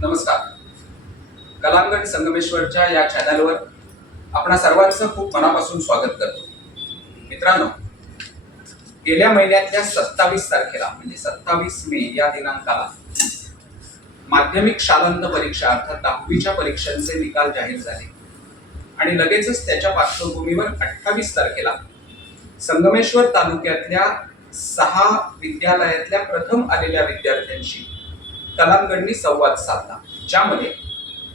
नमस्कार. कलांगण संगमेश्वरच्या या चॅनलवर आपणा सर्वांचं खूप मनापासून स्वागत करतो. मित्रांनो, गेल्या महिन्यातल्या 27 तारखेला म्हणजे 27 मे या दिनांकाला माध्यमिक शालांत परीक्षा अर्थात 10वीच्या परीक्षांचे निकाल जाहीर झाले आणि लगेचच त्याच्या पार्श्वभूमीवर 28 तारखेला संगमेश्वर तालुक्यातल्या 6 विद्यालयातल्या प्रथम आलेल्या विद्यार्थ्यांशी कलांगणनी संवाद साधला, ज्यामध्ये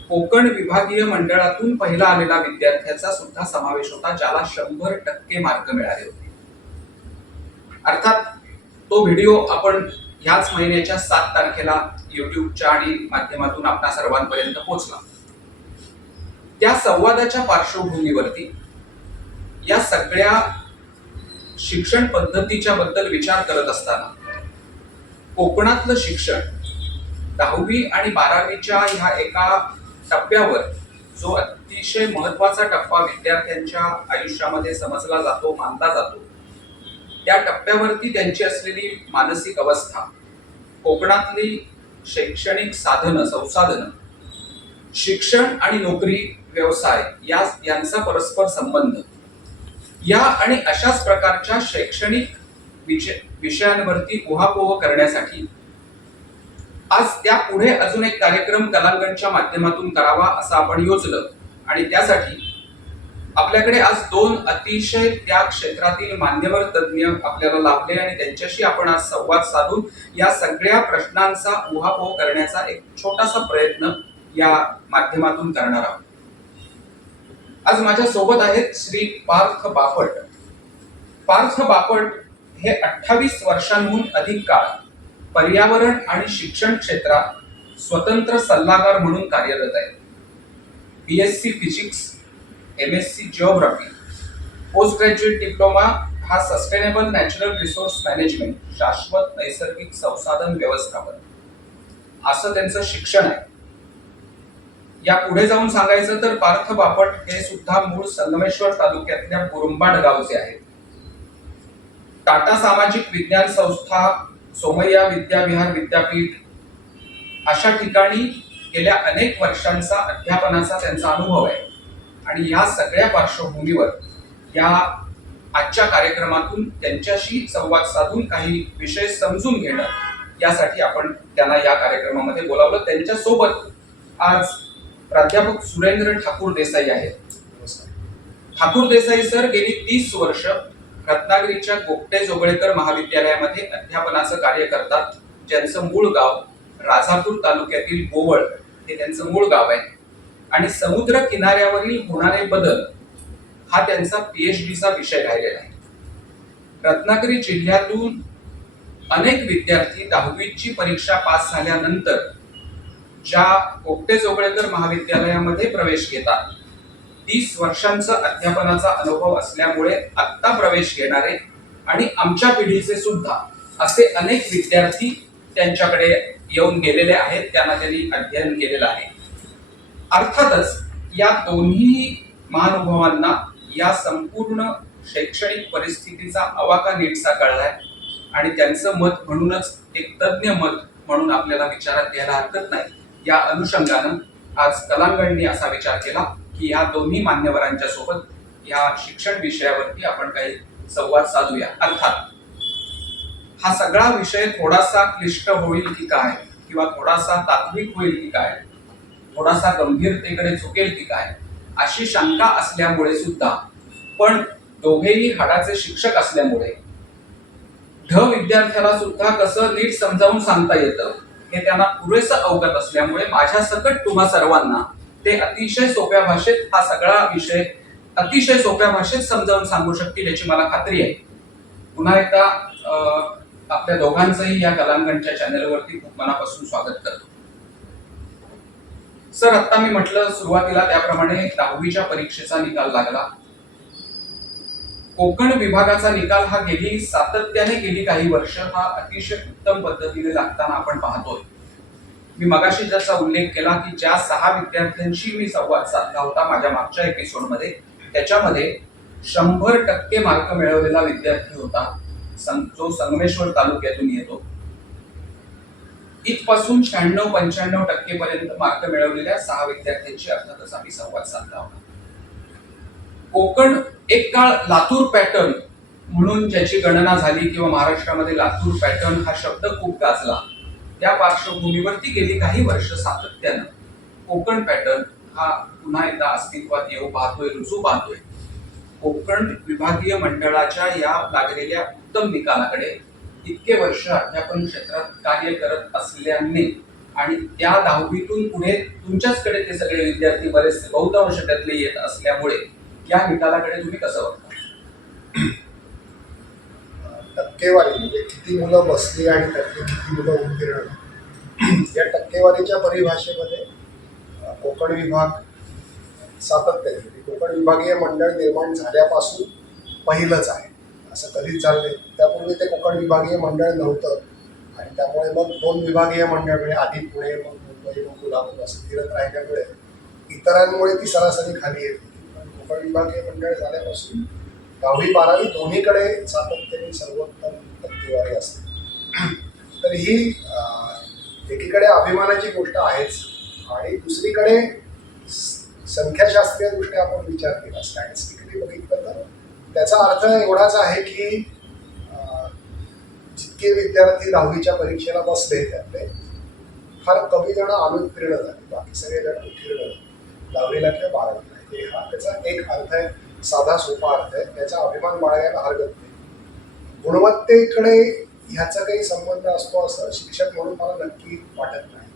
कोकण विभागीय मंडळातून पहिला आलेला विद्यार्थ्याचा सुद्धा समावेश होता, ज्याला 100% मार्क मिळाले होते. अर्थात तो व्हिडिओ आपण ह्याच महिन्याच्या 7 तारखेला युट्यूबच्या आणि माध्यमातून आपल्या सर्वांपर्यंत पोहोचला. त्या संवादाच्या पार्श्वभूमीवरती या सगळ्या शिक्षण पद्धतीच्या बद्दल विचार करत असताना कोकणातलं शिक्षण 10वी आणि 12वीच्या ह्या एका टप्प्यावर जो अतिशय महत्वाचा टप्पा विद्यार्थ्यांच्या आयुष्यामध्ये समजला जातो, मानला जातो, त्या टप्प्यावरती त्यांची असलेली मानसिक अवस्था, कोकणातली शैक्षणिक साधनं, संसाधनं, शिक्षण आणि नोकरी, व्यवसाय यांचा परस्पर संबंध, या आणि अशाच प्रकारच्या शैक्षणिक विषयांवरती उहापोह करण्यासाठी आज त्या पुढे अजून एक कार्यक्रम कलांगणच्या माध्यमातून करावा असं आपण योजलं. आणि त्यासाठी आपल्याकडे आज 2 अतिशय त्या क्षेत्रातील मान्यवर तज्ज्ञ आपल्याला लाभले आणि त्यांच्याशी आपण आज संवाद साधून या सगळ्या प्रश्नांचा उहापोह करण्याचा एक छोटासा प्रयत्न या माध्यमातून करणार आहोत. आज माझ्या सोबत आहेत श्री पार्थ बापट. पार्थ बापट हे 28 वर्षांहून अधिक काळ पर्यावरण आणि शिक्षण क्षेत्रात स्वतंत्र सल्लागार म्हणून कार्यरत आहेत. BSc physics, MSc geography, post graduate diploma हा सस्टेनेबल नॅचरल रिसोर्स मॅनेजमेंट, शाश्वत नैसर्गिक संसाधन व्यवस्थापन, असं त्यांचं शिक्षण आहे. या पुढे जाऊन सांगायचं तर पार्थ बापट हे सुद्धा मूळ संगमेश्वर तालुक्यातल्या बुरुंबाड गावचे आहेत. टाटा सामाजिक विज्ञान संस्था, सोमय्या विद्याविहार विद्यापीठ अशा ठिकाणी गेल्या अनेक वर्षांचा अध्यापनाचा त्यांचा अनुभव आहे. आणि या सगळ्या पार्श्वभूमीवर या आजच्या कार्यक्रमातून त्यांच्याशी संवाद साधून काही विषय समजून घेणं यासाठी आपण त्यांना या कार्यक्रमामध्ये बोलावलं. त्यांच्या सोबत आज प्राध्यापक सुरेंद्र ठाकूर देसाई आहेत. ठाकूर देसाई सर गेली 30 वर्ष रत्नागिरीच्या गोपटे जोगळेकर महाविद्यालयामध्ये अध्यापनाचं कार्य करतात, ज्यांचं मूळ गाव राजापूर तालुक्यातील गोवळ हे त्यांचं मूळ गाव आहे. आणि समुद्र किनाऱ्यावरील होणारे बदल हा त्यांचा PhDचा विषय राहिलेला आहे. रत्नागिरी जिल्ह्यातून अनेक विद्यार्थी 10वीची परीक्षा पास झाल्यानंतर ज्या गोपटे जोगळेकर महाविद्यालयामध्ये प्रवेश घेतात, 30 वर्षांचा अध्यापनाचा अनुभव असल्यामुळे आत्ता प्रवेश घेणारे आणि आमच्या पिढीचे सुद्धा असे अनेक विद्यार्थी त्यांच्याकडे येऊन गेलेले आहेत, त्यांना त्यांनी अध्ययन केलेलं आहे. अर्थातच या दोन्ही महानुभावांना या संपूर्ण शैक्षणिक परिस्थितीचा आवाका नीटसा कळलाय आणि त्यांचं मत म्हणूनच एक तज्ज्ञ मत म्हणून आपल्याला विचारात घ्यायला हरकत नाही. या अनुषंगानं आज कलांगणनी असा विचार केला की या दोन्ही मान्यवरांच्या सोबत या शिक्षण विषयावरती आपण काही संवाद साधूया. अर्थात हा सगळा विषय थोडासा क्लिष्ट होईल की काय, किंवा थोडासा तात्विक होईल की काय, थोडासा गंभीरतेकडे झुकेल की काय, अशी शंका असल्यामुळे सुद्धा, पण दोघेही हाडाचे शिक्षक असल्यामुळे विद्यार्थ्याला सुद्धा कसं नीट समजावून सांगता येतं हे त्यांना पुरेसं अवगत असल्यामुळे माझ्या सकट तुम्हा सर्वांना ते अतिशय सोप्या भाषेत हा सगळा विषय अतिशय सोप्या भाषेत समजावून सांगू शकतील याची मला खात्री आहे. पुन्हा एकदा आपल्या दोघांचंही या कलांगणच्या चॅनलवरती खूप मनापासून स्वागत करतो. सर, आता मी म्हटलं सुरुवातीला त्याप्रमाणे 10वीच्या परीक्षेचा निकाल लागला. कोकण विभागाचा निकाल हा सातत्याने गेली काही वर्ष हा अतिशय उत्तम पद्धतीने लागताना आपण पाहतोय. मी मगाशी ज्याचा उल्लेख केला की ज्या 6 विद्यार्थ्यांशी मी संवाद साधला होता माझ्या मागच्या एपिसोडमध्ये, त्याच्यामध्ये 100% मार्क मिळवलेला विद्यार्थी होता जो संगमेश्वर तालुक्यातून येतो. इथपासून 96-95% पर्यंत मार्क मिळवलेल्या 6 विद्यार्थ्यांची अर्थातच आम्ही संवाद साधला होता. कोकण एक काळ लातूर पॅटर्न म्हणून ज्याची गणना झाली किंवा महाराष्ट्रामध्ये लातूर पॅटर्न हा शब्द खूप गाजला, त्या पार्श्वभूमीवरती गेली काही वर्ष सातत्यानं कोकण पॅटर्न हा पुन्हा एकदा अस्तित्वात येऊ पाहतोय, रुजू पाहतोय. कोकण विभागीय मंडळाच्या या लागलेल्या उत्तम निकालाकडे इतके वर्ष अध्यापन क्षेत्रात कार्य करत असल्याने आणि त्या 10वीतून पुढे तुमच्याचकडे ते सगळे विद्यार्थी बरेचसे बहुतांश त्यातले येत असल्यामुळे या निकालाकडे तुम्ही कसं बघता? टक्केवारी म्हणजे किती मुलं बसली आणि त्यातली किती मुलं उत्तीर्ण या टक्केवारीच्या परिभाषेमध्ये कोकण विभाग सातत्याने कोकण विभागीय मंडळ निर्माण झाल्यापासून पहिलंच आहे. असं कधीच झालं नाही. त्यापूर्वी ते कोकण विभागीय मंडळ नव्हतं आणि त्यामुळे मग 2 विभागीय मंडळ म्हणजे आधी पुणे, मग मुंबई, मग कोल्हापूर असं फिरत राहिल्यामुळे इतरांमुळे ती सरासरी खाली येते. पण कोकण विभागीय मंडळ झाल्यापासून 10वी-12वी दोन्हीकडे सातत्याने सर्वोत्तम टक्केवारी असते. तर ही एकीकडे अभिमानाची गोष्ट आहेच आणि दुसरीकडे संख्याशास्त्रीय दृष्ट्या आपण विचार केला, स्टॅटिस्टिकली बघितलं तर त्याचा अर्थ एवढाच आहे की जितके विद्यार्थी 10वीच्या परीक्षेला बसले त्यातले फार कमी जण अनुत्तीर्ण झाले, बाकी सगळे जण उत्तीर्ण झाले 10वीला किंवा 12वीला. हा त्याचा एक अर्थ आहे, साधा सोपा अर्थ आहे. त्याचा अभिमान बाळगायला हरकत नाही. गुणवत्तेकडे ह्याचा काही संबंध असतो असं शिक्षक म्हणून मला नक्की वाटत नाही.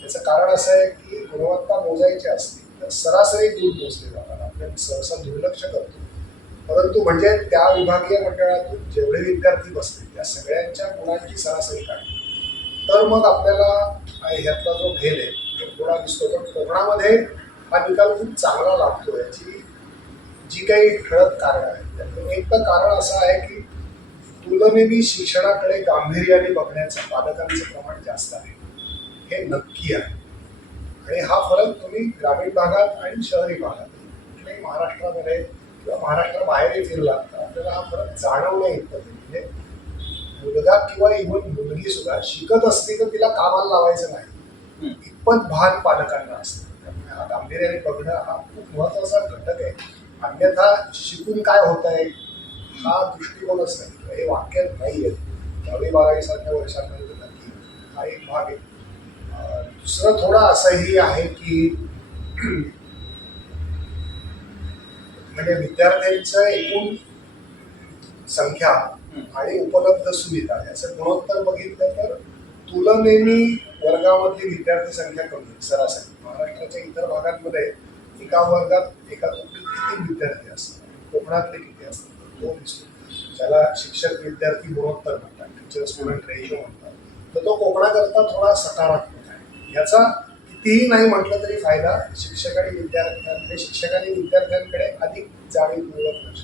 त्याचं कारण असं आहे की गुणवत्ता मोजायची असते तर सरासरी गुण मोजले जातात. आपण सहसा दुर्लक्ष करतो, परंतु म्हणजे त्या विभागीय मंडळातून जेवढे विद्यार्थी बसतील त्या सगळ्यांच्या गुणांची सरासरी काढली तर मग आपल्याला ह्यातला जो भेद आहे तो थोडा दिसतो. पण कोकणामध्ये हा निकाल खूप चांगला लागतो. याची जी काही ठळक कारण आहेत त्यातलं एक तर कारण असं आहे की तुलनेने शिक्षणाकडे गांभीर्याने बघण्याचं पालकांचं प्रमाण जास्त आहे, हे नक्की आहे. आणि हा फरक तुम्ही ग्रामीण भागात आणि शहरी भागात कुठल्याही महाराष्ट्रामध्ये किंवा महाराष्ट्राबाहेरही फिरला तर आपल्याला हा फरक जाणवणं येतं. म्हणजे मुलगा किंवा इव्हन मुलगी सुद्धा शिकत असली तर तिला कामाला लावायचं नाही इतपत भान पालकांना असतं. त्यामुळे हा गांभीर्याने बघणं हा खूप महत्वाचा घटक आहे. अन्यथा शिकून काय होत आहे हा दृष्टिकोनच नाही, हे वाक्य नाही आहे. 10वी-12वी सारख्या वर्षांमध्ये नक्की हा एक भाग आहे. दुसरं थोडं असंही आहे की म्हणजे विद्यार्थ्यांचं एकूण संख्या आणि उपलब्ध सुविधा याचं गुणोत्तर बघितलं तर तुलनेने वर्गामधली विद्यार्थी संख्या कमी आहे सरासरी. महाराष्ट्राच्या इतर भागांमध्ये एका वर्गात एका कोटीत किती विद्यार्थी असतात, कोकणातले किती असतात तो दिसतो. ज्याला शिक्षक विद्यार्थी गुणोत्तर म्हणतात, टीचर स्टुडंट रेशो म्हणतात, तर तो कोकणाकरता थोडा सकारात्मक आहे. याचा कितीही नाही म्हटलं तरी फायदा शिक्षकांनी विद्यार्थ्यांकडे अधिक जाणीवपूर्वक लक्ष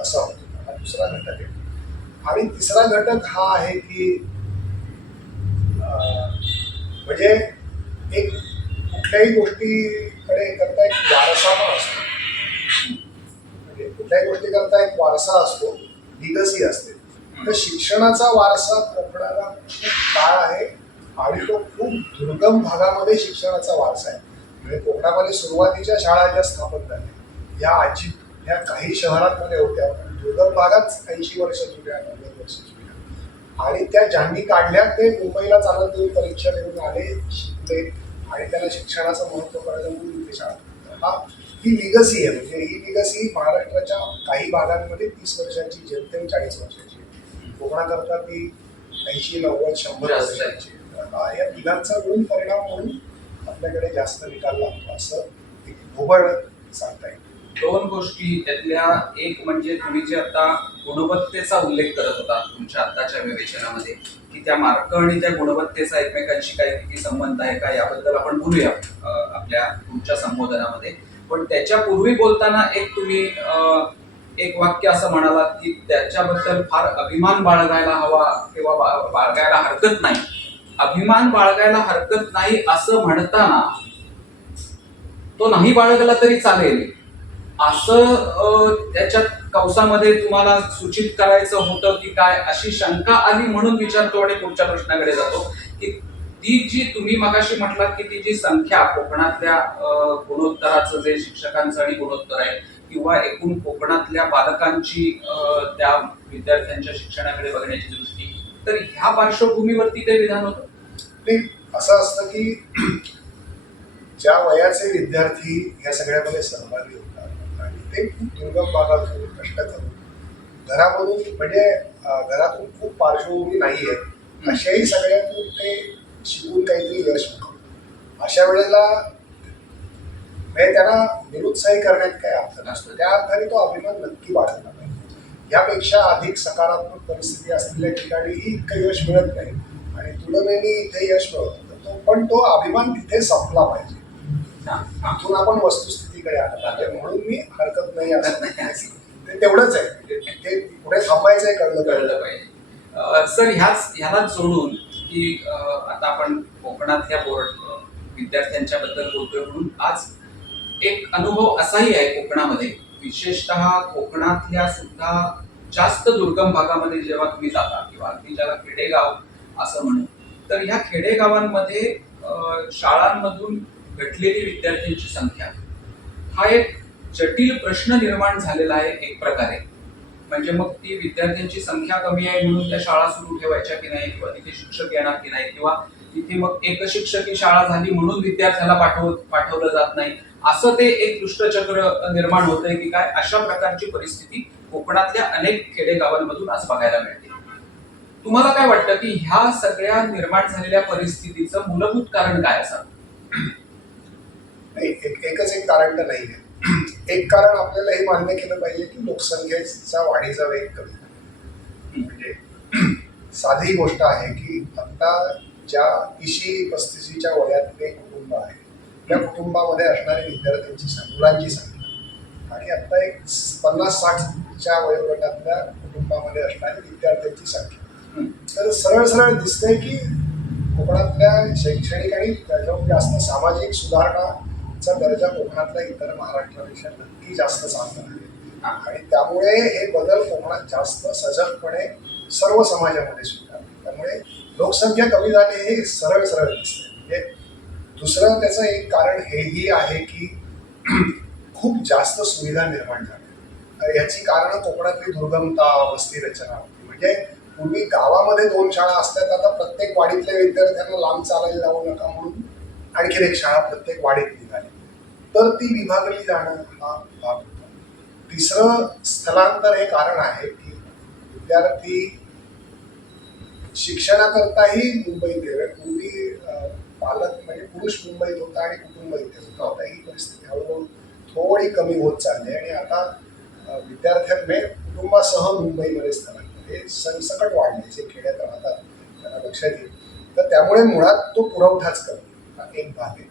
असा होतो. हा दुसरा घटक आहे. आणि तिसरा घटक हा आहे की म्हणजे एक कुठल्याही गोष्टीकडे करता एक वारसा पण असतो. म्हणजे कुठल्याही गोष्टी करता एक वारसा असतो, लिगसी असते. तर शिक्षणाचा वारसा कोकणाला खूप काळ आहे आणि तो खूप दुर्गम भागामध्ये शिक्षणाचा वारसा आहे. म्हणजे कोकणामध्ये सुरुवातीच्या शाळा ज्या स्थापन झाल्या या काही शहरांमध्ये होत्या, पण दुर्गम भागात 80 वर्ष जुन्या, 90 वर्ष जुन्या. आणि त्या ज्यांनी काढल्या ते मुंबईला चालत देऊन परीक्षा देऊन आले, शिकले आणि त्याला शिक्षणाचं महत्त्व कळलं म्हणून इथे शाळा. ही लिगसी आहे. म्हणजे ही लिगसी महाराष्ट्राच्या काही भागांमध्ये 30 वर्षांची, जेमतेम 40 वर्षाची, कोकणाकरता ती 80, 90, 100 वर्षांची. या तिघांचा मिळून परिणाम म्हणून आपल्याकडे जास्त निकाल लागतो असं एक भोबळ सांगता येईल. 2 गोष्टी त्यातल्या एक म्हणजे तुम्ही जे आता गुणवत्तेचा उल्लेख करत होता तुमच्या आताच्या विवेचनामध्ये की त्या मार्क आणि त्या गुणवत्तेचा एकमेकांशी काही किती संबंध आहे का याबद्दल आपण बोलूया आपल्या तुमच्या संबोधनामध्ये. पण त्याच्यापूर्वी बोलताना एक तुम्ही एक वाक्य असं म्हणालात की त्याच्याबद्दल फार अभिमान बाळगायला हवा किंवा बाळगायला हरकत नाही. अभिमान बाळगायला हरकत नाही असं म्हणताना तो नाही बाळगला तरी चालेल असं त्याच्यात कंसामध्ये तुम्हाला सूचित करायचं होतं की काय, अशी शंका आली म्हणून विचारतो आणि पुढच्या प्रश्नाकडे जातो की ती जी तुम्ही मगाशी म्हटलात की ती जी संख्या कोकणातल्या गुणोत्तराचं जे शिक्षकांचं आणि गुणोत्तर आहे किंवा एकूण कोकणातल्या पालकांची त्या विद्यार्थ्यांच्या शिक्षणाकडे बघण्याची दृष्टी, तर ह्या पार्श्वभूमीवरती काही विधान होतं? ते असं असतं की ज्या वयाचे विद्यार्थी ह्या सगळ्यामध्ये सहभागी होतात आणि ते खूप दुर्गम भागातून कष्ट करून घरामधून म्हणजे घरातून खूप पार्श्वभूमी नाही आहे अशाही सगळ्यातून ते शिकून काहीतरी यश मिळवतात. अशा वेळेला म्हणजे त्यांना निरुत्साही करण्यात काही अर्थ नसतो. त्या अर्थाने तो अभिमान नक्की वाढवला पाहिजे. यापेक्षा अधिक सकारात्मक परिस्थिती असलेल्या ठिकाणीही इतकं यश मिळत नाही आणि तुलनेने इथे यश मिळतो पण तो अभिमान तिथे संपला पाहिजे. तिथून आपण वस्तुस्थितीकडे आलं पाहिजे. म्हणून मी हरकत नाही असं ते तेवढंच आहे. ते पुढे थांबायचंय कळलं पाहिजे. सर ह्यालाच जोडून की आता आपण कोकणातल्या बोर्ड विद्यार्थ्यांच्या बद्दल बोलतोय म्हणून आज एक अनुभव असाही आहे कोकणामध्ये, विशेषतः कोकणातल्या सुद्धा जास्त दुर्गम भागामध्ये जेव्हा तुम्ही जाता किंवा अगदी ज्याला खेडेगाव असं म्हणू, तर ह्या खेडेगावांमध्ये शाळांमधून घटलेली विद्यार्थ्यांची संख्या हा एक जटिल प्रश्न निर्माण झालेला आहे एक प्रकारे. म्हणजे मग ती विद्यार्थ्यांची संख्या कमी आहे म्हणून त्या शाळा सुरू ठेवायच्या की नाही, किंवा तिथे शिक्षक येणार की नाही, किंवा तिथे मग एकशिक्षकी शाळा झाली म्हणून विद्यार्थ्याला पाठवलं जात नाही, असं ते एक दुष्टचक्र निर्माण होतंय की काय. अशा प्रकारची परिस्थिती कोकणातल्या अनेक खेडेगावांमधून आज बघायला मिळते. तुम्हाला काय वाटतं की ह्या सगळ्या निर्माण झालेल्या परिस्थितीचं मूलभूत कारण काय असावं? एकच एक कारण तर नाही आहे. एक कारण आपल्याला हे मान्य केलं पाहिजे की लोकसंख्येचा वाढीचा वेग कमी झाला. म्हणजे साधी गोष्ट आहे की आता ज्या 30-35च्या वयातले कुटुंब आहे त्या कुटुंबामध्ये असणाऱ्या विद्यार्थ्यांची मुलांची संख्या आणि आता एक 50-60च्या वयोगटातल्या कुटुंबामध्ये असणाऱ्या विद्यार्थ्यांची संख्या, तर सरळ सरळ दिसतंय की कोकणातल्या शैक्षणिक आणि त्याच्यावर जास्त सामाजिक सुधारणाचा दर्जा कोकणातल्या इतर महाराष्ट्रापेक्षा नक्की जास्त चांगला आहे. आणि त्यामुळे हे बदल कोकणात जास्त सजगपणे सर्व समाजामध्ये स्वीकारले. त्यामुळे लोकसंख्या कमी झाली हे सरळ सरळ दिसते. म्हणजे दुसरं त्याचं एक कारण हेही आहे की खूप जास्त सुविधा निर्माण झाल्या. याची कारणं कोकणातली दुर्गमता, वस्ती रचना होती. म्हणजे पूर्वी गावामध्ये 2 शाळा असतात, आता प्रत्येक वाडीतल्या विद्यार्थ्यांना लांब चालायला जाऊ नका म्हणून आणखीन एक शाळा प्रत्येक वाडीत निघाली, तर ती विभागली जाणं हा भाग होता. तिसरं स्थलांतर हे कारण आहे की विद्यार्थी शिक्षणाकरताही मुंबईत येवे. पूर्वी पालक म्हणजे पुरुष मुंबईत होता आणि कुटुंब इथे होता. आता ही परिस्थिती हळूहळू थोडी कमी होत चालली आणि आता विद्यार्थ्यांमध्ये कुटुंबासह मुंबईमध्ये स्थलांतर हे सरसकट वाढले. जे खेड्यात राहतात त्यांना लक्षात येईल. तर त्यामुळे मुळात तो पुरवठाच कमी, हा एक भाग आहे.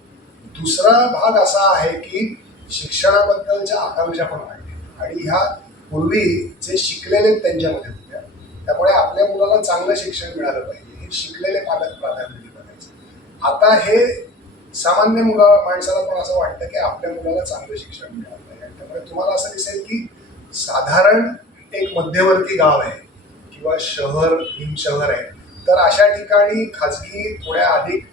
दुसरा भाग असा आहे की शिक्षणाबद्दलच्या आकांक्षा पण वाढल्या आणि ह्या पूर्वी जे शिकलेले त्यांच्यामध्ये होत्या, त्यामुळे आपल्या मुलाला चांगलं शिक्षण मिळालं पाहिजे हे शिकलेले पालक प्राधान्य बनायचे. आता हे सामान्य माणसाला पण असं वाटतं की आपल्या मुलाला चांगलं शिक्षण मिळालं पाहिजे. त्यामुळे तुम्हाला असं दिसेल की साधारण एक मध्यवर्ती गाव आहे किंवा शहर, शहर आहे, तर अशा ठिकाणी खाजगी थोड्या अधिक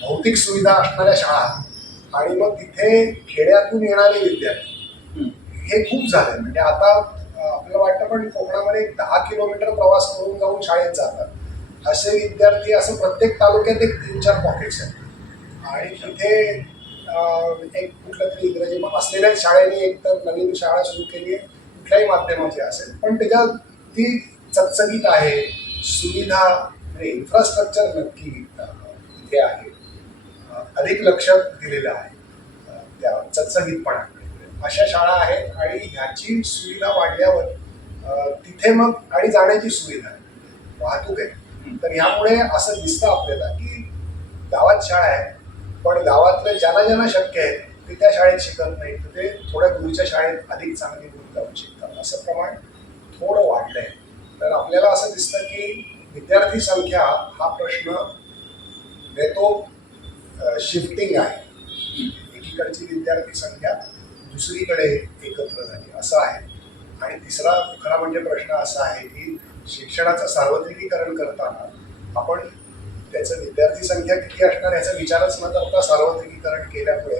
भौतिक सुविधा असणाऱ्या शाळा आणि मग तिथे खेड्यातून येणारे विद्यार्थी हे खूप झाले. म्हणजे आता आपल्याला वाटतं पण कोकणामध्ये 10 किलोमीटर प्रवास करून जाऊन शाळेत जातात असे विद्यार्थी असं प्रत्येक तालुक्यात एक 3-4 पॉकेट्स आहेत. आणि तिथे एक कुठलं तरी इंग्रजी असलेल्याच शाळेने एक तर नवीन शाळा सुरू केली आहे, कुठल्याही माध्यमाची असेल, पण त्याच्यात ती चकचकीत आहे. सुविधा म्हणजे इन्फ्रास्ट्रक्चर नक्की इथे आहे, अधिक लक्ष दिलेलं आहे त्या चकचकीतपणाकडे. अशा शाळा आहेत आणि ह्याची सुविधा वाढल्यावर तिथे मग आणि जाण्याची सुविधा आहे, वाहतूक आहे. तर ह्यामुळे असं दिसतं आपल्याला की गावात शाळा आहे पण गावातलं ज्यांना शक्य आहे ते त्या शाळेत शिकत नाही, तर ते थोड्या दूरच्या शाळेत अधिक चांगली गुण जाऊन शिकतात. असं प्रमाण थोडं वाढलंय. तर आपल्याला असं दिसतं की विद्यार्थी संख्या हा प्रश्न तो शिफ्टिंग आहे. एकीकडची विद्यार्थी संख्या दुसरीकडे एकत्र झाली असं आहे. आणि तिसरा खरा म्हणजे प्रश्न असा आहे की शिक्षणाचं सार्वत्रिकीकरण करताना आपण त्याचं विद्यार्थी संख्या किती असणार याचा विचारच न करता सार्वत्रिकीकरण केल्यामुळे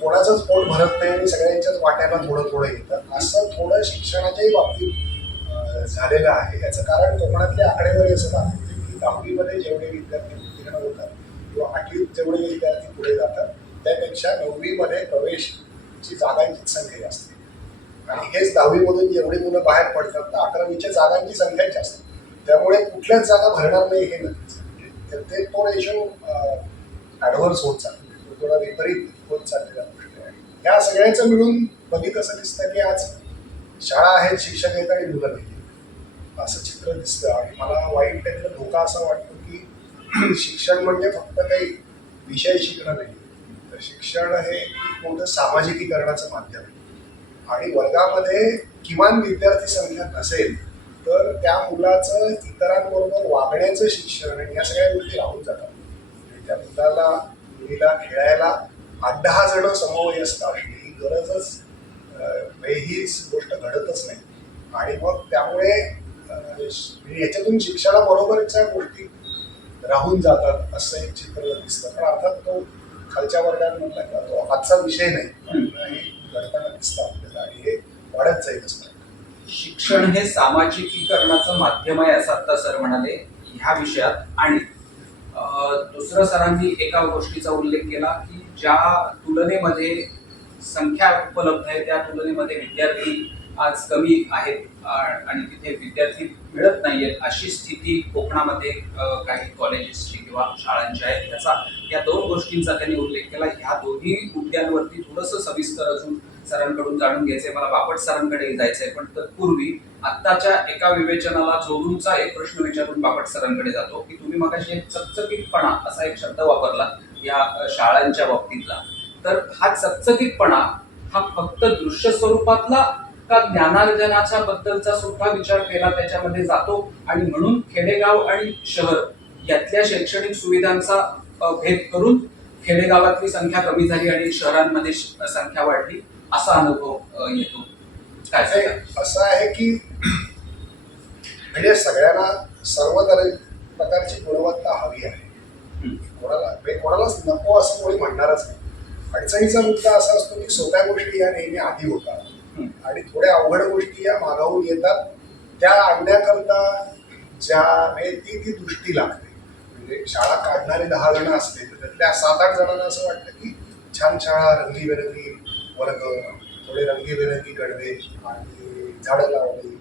कोणाचंच पोट भरत नाही आणि सगळ्यांच्याच वाट्याला थोडं थोडं येतं. असं थोडं शिक्षणाच्याही बाबतीत झालेलं आहे. याचं कारण कोकणातले आकडेवारी असं दाखवते की 10वीमध्ये जेवढे विद्यार्थी उत्तीर्ण होतात किंवा 8वीत जेवढे विद्यार्थी पुढे जातात त्यापेक्षा 9वीमध्ये प्रवेशची जागांचीच संख्या जास्त आहे. आणि हेच 10वीमधून जेवढी मुलं बाहेर पडतात तर 11वीच्या जागांची संख्या जास्त. त्यामुळे कुठल्याच जागा भरणार नाही हे नक्कीच. ते तो रेशो ॲडव्हर्स होत चालतो, तो थोडा विपरीत होत चाललेला गोष्ट आहे. ह्या सगळ्याचं मिळून बघित असं दिसतं की आज शाळा आहेत, शिक्षक आहेत आणि मुलं नाही असं चित्र दिसतं. आणि मला वाईट त्यातला धोका असा वाटतो की शिक्षण म्हणजे फक्त काही विषय शिकणं नाही, तर शिक्षण हे खूप मोठं सामाजिकीकरणाचं माध्यम आहे. आणि वर्गामध्ये किमान विद्यार्थी संख्या नसेल तर त्या मुलाचं इतरांबरोबर वागण्याचं शिक्षण आणि या सगळ्या गोष्टी राहून जातात. आणि त्या मुलीला खेळायला 8-10 जण समवयस्क असणे ही गरजच ही गोष्ट घडतच नाही. आणि मग त्यामुळे याच्यातून शिक्षणाबरोबरच्या गोष्टी राहून जातात असं एक चित्र दिसतं. पण अर्थात तो खालच्या वर्गांमधला किंवा तो आजचा विषय नाही, पण हे घडताना दिसतं आपल्याला आणि हे वाढत जाईल असं. शिक्षण हे सामाजिकीकरणाचं माध्यम आहे असं आता सर म्हणाले ह्या विषयात. आणि दुसरं सरांनी एका गोष्टीचा उल्लेख केला की ज्या तुलनेमध्ये संख्या उपलब्ध आहे त्या तुलनेमध्ये विद्यार्थी आज कमी आहेत आणि तिथे विद्यार्थी मिळत नाहीयेत अशी स्थिती कोकणामध्ये काही कॉलेजेसची किंवा शाळांची आहे. या दोन गोष्टींचा त्यांनी उल्लेख केला. ह्या दोन्ही मुद्द्यांवरती थोडंसं सविस्तर अजून सरांकडून जाणून घ्यायचंय. मला बापट सरांकडे जायचंय, पण तत्पूर्वी आत्ताच्या एका विवेचनाला जोडूनचा एक प्रश्न विचारून बापट सरांकडे जातो की तुम्ही मगाशी एक चकचकीतपणा असा एक शब्द वापरला या शाळांच्या बाबतीतला. तर हा चकचकीतपणा हा फक्त दृश्य स्वरूपातला का ज्ञानार्जनाच्या बद्दलचा सुद्धा विचार केला त्याच्यामध्ये जातो आणि म्हणून खेडेगाव आणि शहर यातल्या शैक्षणिक सुविधांचा भेद करून खेडेगावातली संख्या कमी झाली आणि शहरांमध्ये संख्या वाढली असा अनुभव येतो. काय असं आहे की म्हणजे सगळ्यांना सर्व प्रकारची गुणवत्ता हवी आहे. कोणालाच नको असं कोणी म्हणणारच नाही. अडचणीचा मुद्दा असा असतो की सोप्या गोष्टी या नेहमी आधी होतात आणि थोड्या अवघड गोष्टी या मागावून येतात. त्या आणण्याकरता ती दृष्टी लागते. म्हणजे शाळा काढणारे 10 जण असते तर त्यातल्या 7-8 जणांना असं वाटतं की छान शाळा, रंगीबेरंगी वर्ग, थोडे रंगीबेरंगी गडवे आणि झाडं लावली,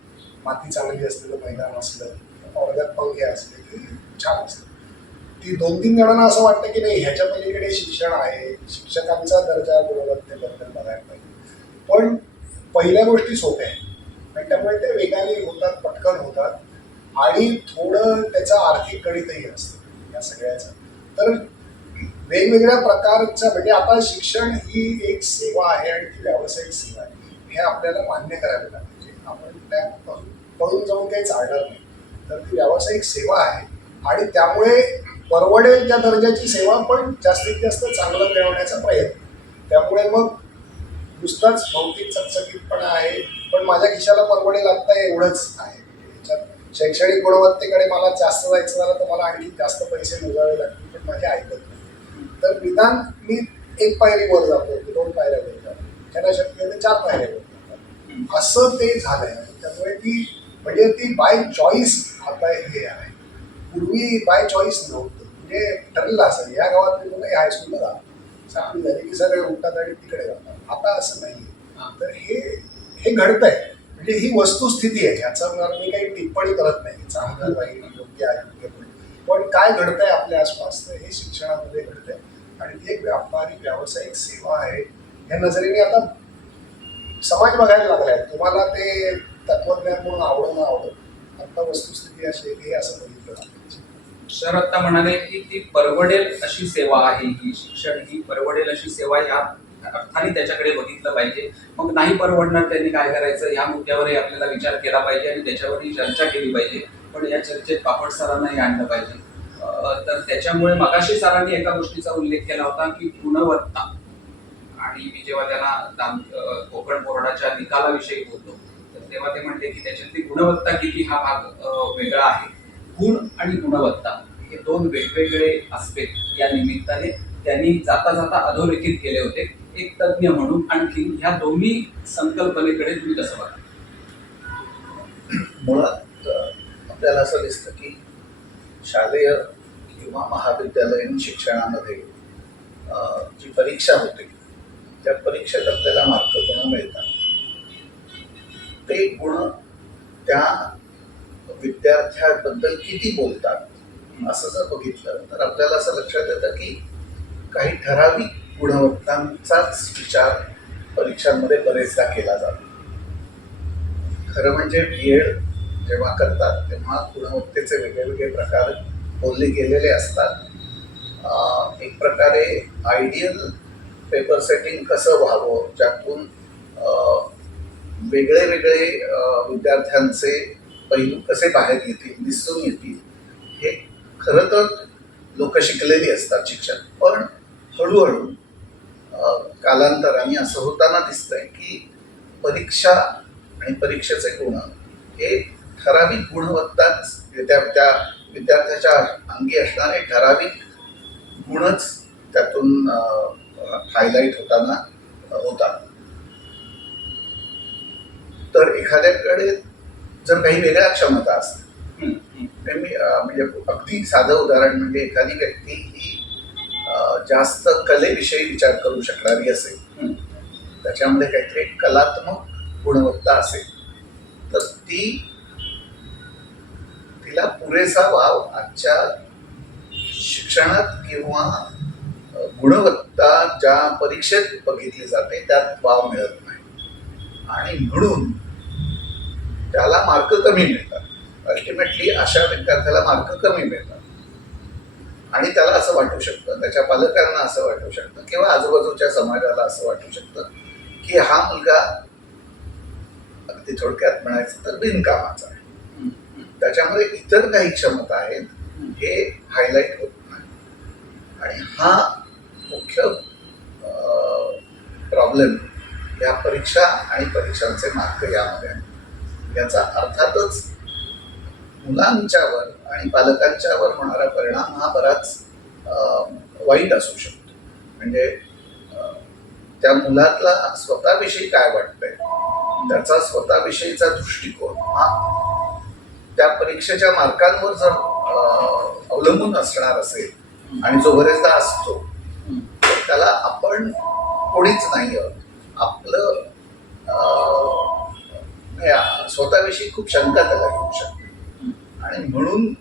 माती चांगली असलेलं मैदान असलं, वर्गात पंखे असले की छान असतं. ती 2-3 जणांना असं वाटतं की नाही ह्याच्या पलीकडे शिक्षण आहे, शिक्षकांचा दर्जा गुणवत्तेबद्दल बघायला पाहिजे. पण पहिल्या गोष्टी सोप्या आहेत आणि त्यामुळे ते वेगाने होतात, पटकन होतात आणि थोडं त्याचा आर्थिक गणितही असतं या सगळ्याचं. तर वेगवेगळ्या प्रकारचं म्हणजे आता शिक्षण ही एक सेवा आहे आणि ती व्यावसायिक सेवा आहे हे आपल्याला मान्य करायला लागते. आपण त्या पळून जाऊन काही चालणार नाही. तर ती व्यावसायिक सेवा आहे आणि त्यामुळे परवडेल त्या दर्जाची सेवा पण जास्तीत जास्त चांगलं मिळवण्याचा प्रयत्न. त्यामुळे मग नुसताच भौतिक चकचकीतपणा आहे पण माझ्या खिशाला परवडेल आता एवढंच आहे. याच्यात शैक्षणिक गुणवत्तेकडे मला जास्त जायचं झालं तर मला आणखी जास्त पैसे मोजावे लागतील पण माझे ऐकत नाही. तर निदान मी 1 पायरी वर जातो, 2 पायऱ्या वर जातो, त्यांना शक्य आहे 4 पायऱ्या वर जातात असं ते झालंय. त्यामुळे ती बाय चॉईस आता हे आहे. पूर्वी बाय चॉईस नव्हतं. म्हणजे ठरलेलं असं या गावातले मुलं या हायस्कूलला जातात, चांगली झाली की सगळे उठतात आणि तिकडे जातात. आता असं नाहीये. तर हे घडतंय. म्हणजे ही वस्तुस्थिती आहे. ह्याच्यावर मी काही टिप्पणी करत नाही चांगलं वाईट योग्य आहे. पण काय घडतंय आपल्या आसपास तर हे शिक्षणामध्ये घडतंय आणि ती एक व्यावसायिक सेवा आहे. या नजरेने आता समाज बघायला लागलाय. तुम्हाला ते तत्वज्ञान म्हणून आवडत आता वस्तुस्थिती अशी आहे असं बघितलं. सर आता म्हणाले की ती परवडेल अशी सेवा आहे, ही शिक्षण ही परवडेल अशी सेवा या अर्थाने त्याच्याकडे बघितलं पाहिजे. मग नाही परवडणार त्यांनी काय करायचं या मुद्द्यावरही आपल्याला विचार केला पाहिजे आणि त्याच्यावरही चर्चा केली पाहिजे. पण या चर्चेत बापट सरांनाही आणलं पाहिजे. तर त्याच्यामुळे मगाशी सरांनी एका गोष्टीचा उल्लेख केला होता की गुणवत्ता. आणि मी जेव्हा त्यांना कोकण बोर्डाच्या निकालाविषयी बोलतो तर तेव्हा ते म्हणले की त्याच्यातली गुणवत्ता किती हा भाग वेगळा आहे. गुण आणि गुणवत्ता हे दोन वेगवेगळे आस्पेक्ट या निमित्ताने त्यांनी जाता जाता अधोरेखित केले होते. एक तज्ज्ञ म्हणून आणखी ह्या दोन्ही संकल्पनेकडे तुम्ही कसं बघता? मुळात आपल्याला असं दिसतं की शालेय किंवा महाविद्यालयीन शिक्षणामध्ये जी परीक्षा होते त्या परीक्षेत आपल्याला मार्क गुण मिळतात. ते गुण त्या विद्यार्थ्यांबद्दल किती बोलतात असं जर बघितलं तर आपल्याला असं लक्षात येतं की काही ठराविक गुणवत्तांचाच विचार परीक्षांमध्ये बरेचदा केला जातो. खरं म्हणजे B.Ed जेव्हा करतात तेव्हा गुणवत्तेचे वेगळे प्रकार बोलले गेलेले असतात. एक प्रकारे आयडियल पेपर सेटिंग कसं व्हावं ज्यातून वेगळे विद्यार्थ्यांचे पैलू कसे बाहेर येतील दिसून येतील हे खरं तर लोक शिकलेली असतात शिक्षण. पण हळूहळू कालांतराने असं होताना दिसतंय की परीक्षा आणि परीक्षेचे गुण हे ठराविक गुणवत्ताच त्या विद्यार्थ्याच्या अंगी असणारे ठराविक गुणच त्यातून हायलाईट होताना होतात. तर एखाद्याकडे जर काही वेगळ्या क्षमता असतील म्हणजे अगदी साधं उदाहरण म्हणजे एखादी व्यक्ती ही जास्त कलेविषयी विचार करू शकणारी असेल, त्याच्यामध्ये काहीतरी कलात्मक गुणवत्ता असेल तर तिला पुरेसा वाव आजच्या शिक्षणात किंवा गुणवत्ता ज्या परीक्षेत बघितली जाते त्यात वाव मिळत नाही आणि म्हणून त्याला मार्क कमी मिळतात. अल्टिमेटली अशा विद्यार्थ्याला मार्क कमी मिळतात आणि त्याला असं वाटू शकतं, त्याच्या पालकांना असं वाटू शकतं किंवा आजूबाजूच्या समाजाला असं वाटू शकतं की हा मुलगा अगदी थोडक्यात म्हणायचं तर बिनकामाचा आहे. त्याच्यामुळे इतर काही क्षमता आहेत हे हायलाईट होत नाही आणि हा मुख्य प्रॉब्लेम या परीक्षा आणि परीक्षांचे मार्क यामध्ये आहे. याचा अर्थातच मुलांच्यावर आणि पालकांच्यावर होणारा परिणाम हा बराच वाईट असू शकतो. म्हणजे त्या मुलातला स्वतःविषयी काय वाटतंय त्याचा स्वतःविषयीचा दृष्टिकोन हा त्या परीक्षेच्या मार्कांवर जर अवलंबून असणार असेल आणि जो बरेचदा असतो तर त्याला आपण कोणीच नाही आहोत. आपलं स्वतःविषयी खूप शंका त्याला येऊ शकते आणि म्हणून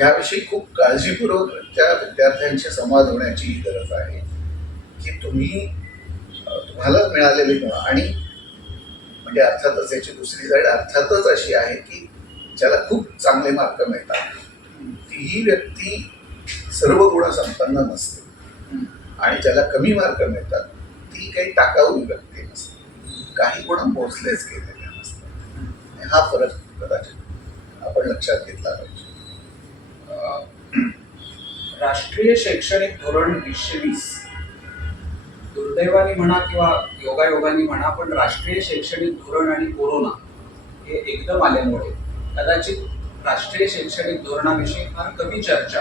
याविषयी खूप काळजीपूर्वक त्या विद्यार्थ्यांशी संवाद होण्याची गरज आहे की तुम्हाला मिळालेले गुण आणि म्हणजे अर्थातच याची दुसरी साईड अर्थातच अशी आहे की ज्याला खूप चांगले मार्क मिळतात तीही व्यक्ती सर्व गुण संपन्न नसते आणि ज्याला कमी मार्क मिळतात ती काही टाकाऊ व्यक्ती नसते, काही गुण मोजलेच गेलेले नसतात. हा फरक कदाचित आपण लक्षात घेतला पाहिजे. राष्ट्रीय शैक्षणिक धोरण 2020 दुर्दैवाने म्हणा किंवा योगायोगाने म्हणा पण राष्ट्रीय शैक्षणिक धोरण आणि कोरोना हे एकदम आल्यामुळे कदाचित राष्ट्रीय शैक्षणिक धोरणाविषयी फार कमी चर्चा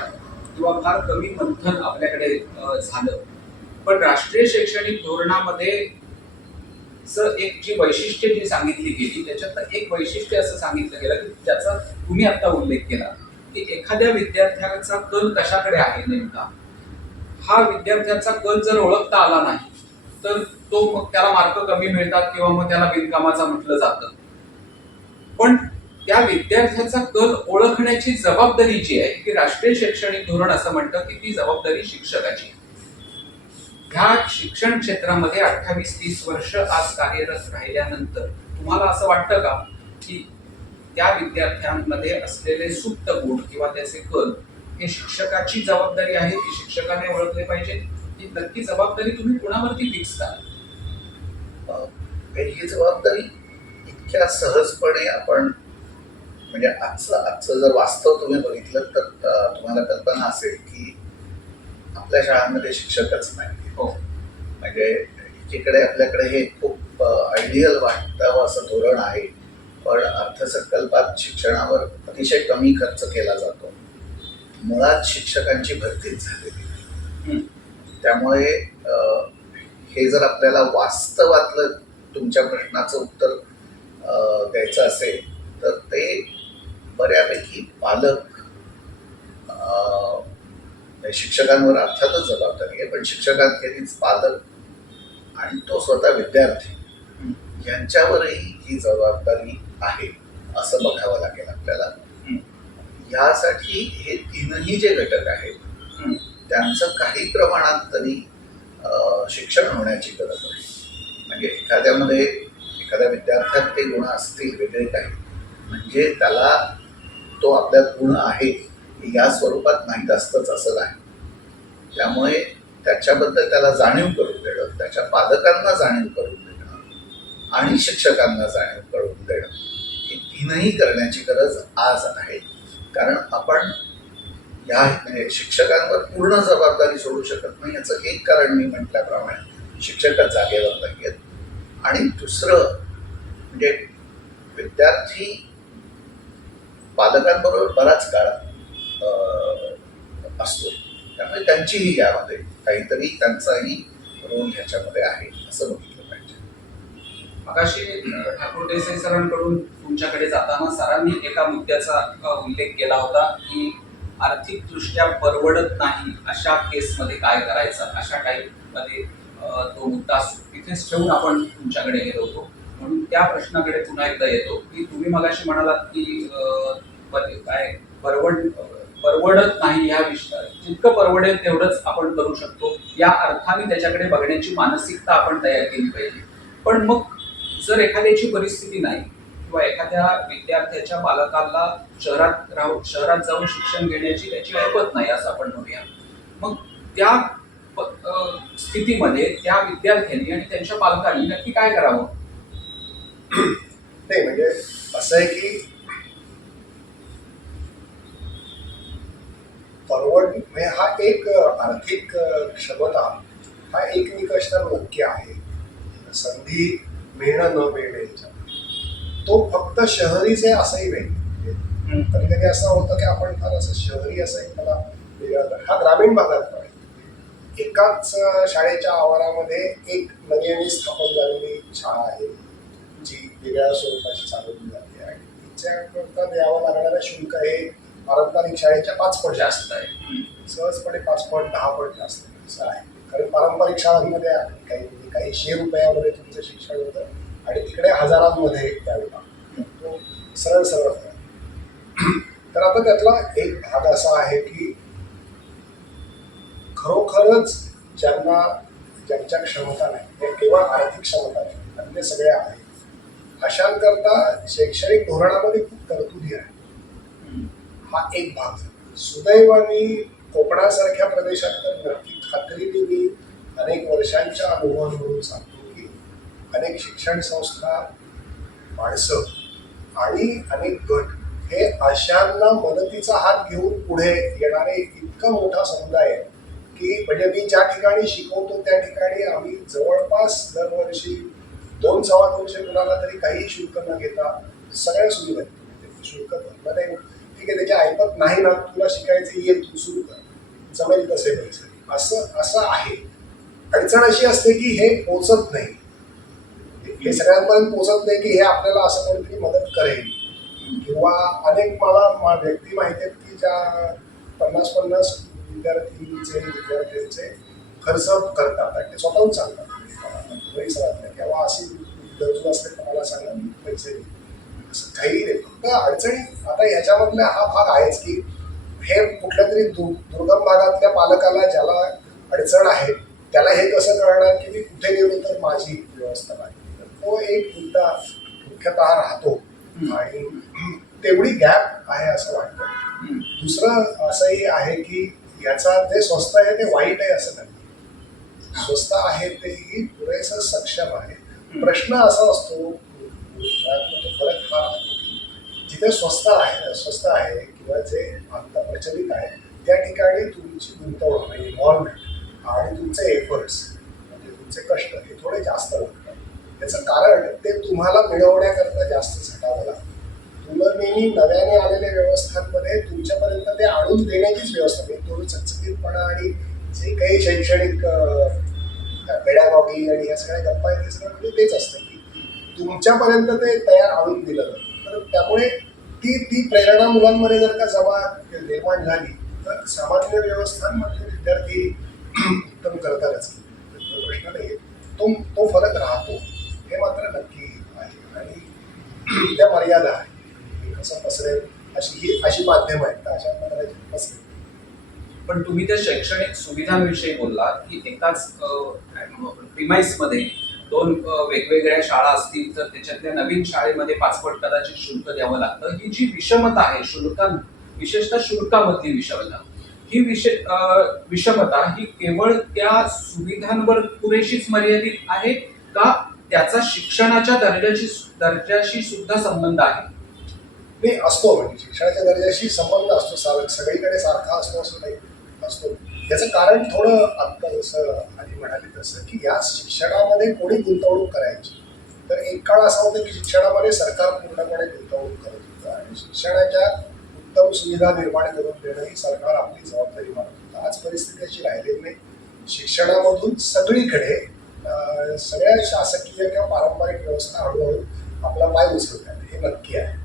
किंवा फार कमी मंथन आपल्याकडे झालं. पण राष्ट्रीय शैक्षणिक धोरणामध्ये एक जी वैशिष्ट्ये जी सांगितली गेली त्याच्यात एक वैशिष्ट्य असं सांगितलं गेलं की ज्याचा तुम्ही आता उल्लेख केला की एखाद्या विद्यार्थ्याचा कल कशाकडे आहे नेमका, हा विद्यार्थ्याचा कल जर ओळखता आला नाही तर तो मग त्याला मार्क कमी मिळतात किंवा मग त्याला बिनकामाचा म्हटलं जातं. पण त्या विद्यार्थ्याचा कल ओळखण्याची जबाबदारी जी आहे की राष्ट्रीय शैक्षणिक धोरण असं म्हणतं की ती जबाबदारी शिक्षकाची. ह्या शिक्षण क्षेत्रामध्ये 28-30 वर्ष आज कार्यरत राहिल्यानंतर तुम्हाला असं वाटतं का की त्या विद्यार्थ्यांमध्ये असलेले सुप्त गुण किंवा त्याचे कल हे शिक्षकाची जबाबदारी आहे की शिक्षकाने ओळखले पाहिजे, ही नक्की जबाबदारी तुम्ही कुणावरती फिक्स करा? ही जबाबदारी इतक्या सहजपणे आपण म्हणजे आजचं जर वास्तव तुम्ही बघितलं तर तुम्हाला कल्पना असेल की आपल्या शाळांमध्ये शिक्षकच नाही. हो, म्हणजे एकीकडे आपल्याकडे हे खूप आयडियल वाटावं असं धोरण आहे पण अर्थसंकल्पात शिक्षणावर अतिशय कमी खर्च केला जातो मुळात शिक्षकांची भरतीच झालेली नाही. हम्म. त्यामुळे हे जर आपल्याला वास्तवातलं तुमच्या प्रश्नाचं उत्तर द्यायचं असेल तर ते बऱ्यापैकी पालक शिक्षकांवर अर्थातच जबाबदारी आहे, पण शिक्षकांखेरीज पालक आणि तो स्वतः विद्यार्थी यांच्यावरही ही जबाबदारी आहे असं बघावं लागेल आपल्याला. यासाठी हे तीनही जे घटक आहेत त्यांचं काही प्रमाणात तरी शिक्षण होण्याची गरज आहे. म्हणजे एखाद्या विद्यार्थ्यात ते गुण असतील वेगळे काही, म्हणजे त्याला तो आपल्यात गुण आहे या स्वरूपात माहीत असतंच असं नाही. त्यामुळे त्याच्याबद्दल त्याला जाणीव करून देणं, त्याच्या पालकांना जाणीव करून देणं आणि शिक्षकांना जाणीव करून देणं, हे तीनही करण्याची गरज आज आहे. कारण आपण म्हणजे शिक्षकांवर पूर्ण जबाबदारी सोडू शकत नाही. याचं एक कारण मी म्हटल्याप्रमाणे शिक्षकच जागेवर नाही आहेत, आणि दुसरं म्हणजे विद्यार्थी पालकांबरोबर बराच काळ असतो, त्यामुळे त्यांचीही यामध्ये काहीतरी त्यांचाही रोल ह्याच्यामध्ये आहे असं बघितलं पाहिजे. मगाशी ठाकूर देसाई सरांकडून तुमच्याकडे जाताना सरांनी एका मुद्द्याचा उल्लेख केला होता की आर्थिकदृष्ट्या परवडत नाही अशा केसमध्ये काय करायचं, अशा टाईपमध्ये तो मुद्दा तिथेच ठेवून आपण तुमच्याकडे गेलो होतो. म्हणून त्या प्रश्नाकडे पुन्हा एकदा येतो की तुम्ही मगाशी म्हणालात की काय परवडत नाही ह्या विषय, जितकं परवडेल तेवढंच आपण करू शकतो, या अर्थाने त्याच्याकडे बघण्याची मानसिकता आपण तयार केली पाहिजे. पण मग जर एखाद्याची परिस्थिती नाही किंवा एखाद्या विद्यार्थ्याच्या पालकाला शहरात जाऊन शिक्षण घेण्याची त्याची ऐपत नाही असं आपण म्हणूया, मग त्या स्थितीमध्ये त्या विद्यार्थ्यांनी आणि त्यांच्या पालकांनी नक्की काय करावं? नाही, म्हणजे असं आहे की म्हणजे हा एक आर्थिक क्षमता हा एक निकष तर नक्की आहे. संधी मिळणं न मिळणे तो फक्त शहरीच आहे असंही नाही. कधी कधी असं होतं की आपण फार असं शहरी असं एखादा हा ग्रामीण भागात पण एकाच शाळेच्या आवारामध्ये एक नवीन स्थापन झालेली शाळा आहे जी वेगळ्या स्वरूपाची चालवली जाते आणि तिच्याकरता द्यावं लागणारं शुल्क हे पारंपरिक शाळेच्या 5 पट जास्त आहे, सहजपणे 5 पट 10 पट जास्त असं आहे. कारण पारंपरिक शाळांमध्ये काही 100 रुपयामध्ये तुमचं शिक्षण होतं आणि तिकडे हजारांमध्ये द्यावे लागतं, तो सरळ सरळ. तर आता त्यातला एक भाग असा आहे की खरोखरच ज्यांच्या क्षमता नाही किंवा आर्थिक क्षमता नाही, अन्य सगळे आहे, अशांकरता शैक्षणिक धोरणामध्ये खूप तरतुदी आहे. हा एक भाग झाला. सुदैवाने कोकणासारख्या प्रदेशात तर नक्की खात्रीने मी अनेक वर्षांच्या अनुभवांवरून सांगतो की अनेक शिक्षण संस्था, माणसं आणि अनेक गट हे अशांना मदतीचा हात घेऊन पुढे येणारे इतका मोठा समुदाय आहे की म्हणजे मी ज्या ठिकाणी शिकवतो त्या ठिकाणी आम्ही जवळपास दरवर्षी 2-2.25 मुलांना तरी काही शुल्क न घेता सगळ्या सुविधा देतो. शुल्क भरलं नाही, ठीक आहे, त्याची ऐपत नाही ना, तुला शिकायचं येईल, तू सुरू कर, जमेल तसे पैसे, असं आहे. अडचण अशी असते की हे पोचत नाही, हे सगळ्यांपर्यंत पोचत नाही की हे आपल्याला असं कोणतरी मदत करेल. किंवा अनेक मला व्यक्ती माहिती आहेत की ज्या 50-50 विद्यार्थ्यांचे खर्च करतात आणि ते स्वतःहून सांगतात किंवा अशी गरजू असते तर मला सांगा, मी पैसे देईन, असं काही नाही. फक्त अडचणी आता ह्याच्यामधला हा भाग आहेच की हे कुठल्या तरी दुर्गम भागातल्या पालकाला ज्याला अडचण आहे त्याला हे कसं कळणार की मी कुठे गेलो तर माझी व्यवस्था नाही. तर तो एक मुद्दा मुख्यतः राहतो आणि तेवढी गॅप आहे असं वाटतं. दुसरं असंही आहे की याचा जे स्वस्त आहे ते वाईट आहे असं नाही. स्वस्त आहे तेही पुरेसं सक्षम आहे. प्रश्न असा असतो, फरक हा राहतो की जिथे स्वस्त आहे किंवा जे आता प्रचलित आहे त्या ठिकाणी तुमची गुंतवणूक म्हणजे इन्व्हॉल्वमेंट आणि तुमचे एफर्ट्स म्हणजे तुमचे कष्ट हे थोडे जास्त लागतात. त्याचं कारण ते तुम्हाला मिळवण्याकरता जास्त झटावं लागतं. तुलनेने नव्याने आलेल्या व्यवस्थांमध्ये तुमच्यापर्यंत ते आणून देण्याचीच व्यवस्था म्हणजे थोडं चकचकीतपणा आणि जे काही शैक्षणिक पेडागॉगी आणि या सगळ्या गप्पा आहेत ते सगळं म्हणजे तेच असतं की तुमच्यापर्यंत ते तयार आणून दिलं जातं. तर त्यामुळे ती ती प्रेरणा मुलांमध्ये जर का जमा निर्माण झाली तर सामान्य व्यवस्थांमधले विद्यार्थी उत्तम करतातच. प्रश्न नाही, तो फरक राहतो हे मात्र नक्की आहे आणि त्या मर्यादा आहे. हे कसं पसरेल अशी माध्यमं आहेत तर अशा प्रकारे पसरेल. पण तुम्ही त्या शैक्षणिक सुविधांविषयी बोललात की एकाच प्रिमाइसमध्ये दोन वेगवेगळ्या शाळा असतील तर त्याच्यातल्या नवीन शाळेमध्ये पाचपट कदाचित शुल्क द्यावं लागतं. ही जी विषमता आहे विशेषतः शुल्कामधली विषमता, ही विषमता ही केवळ त्या सुविधांवर पुरेशीच मर्यादित आहे का त्याचा शिक्षणाच्या दर्जाशी सुद्धा संबंध आहे? नाही, असतो म्हणजे शिक्षणाच्या दर्जाशी संबंध असतो. सगळीकडे सारखा असतो असं नाही, असतो. याचं कारण थोडं आता जसं आधी म्हणाले तसं की या शिक्षणामध्ये कोणी गुंतवणूक करायची. तर एक काळ असा होता की शिक्षणामध्ये सरकार पूर्णपणे गुंतवणूक करत होतं आणि शिक्षणाच्या उत्तम सुविधा निर्माण करून देणं ही सरकार आपली जबाबदारी मानत होतं. आज परिस्थिती अशी राहिलेली नाही. शिक्षणामधून सगळीकडे सगळ्या शासकीय किंवा पारंपरिक व्यवस्था हळूहळू आपला पाय उचलत आहे हे नक्की आहे.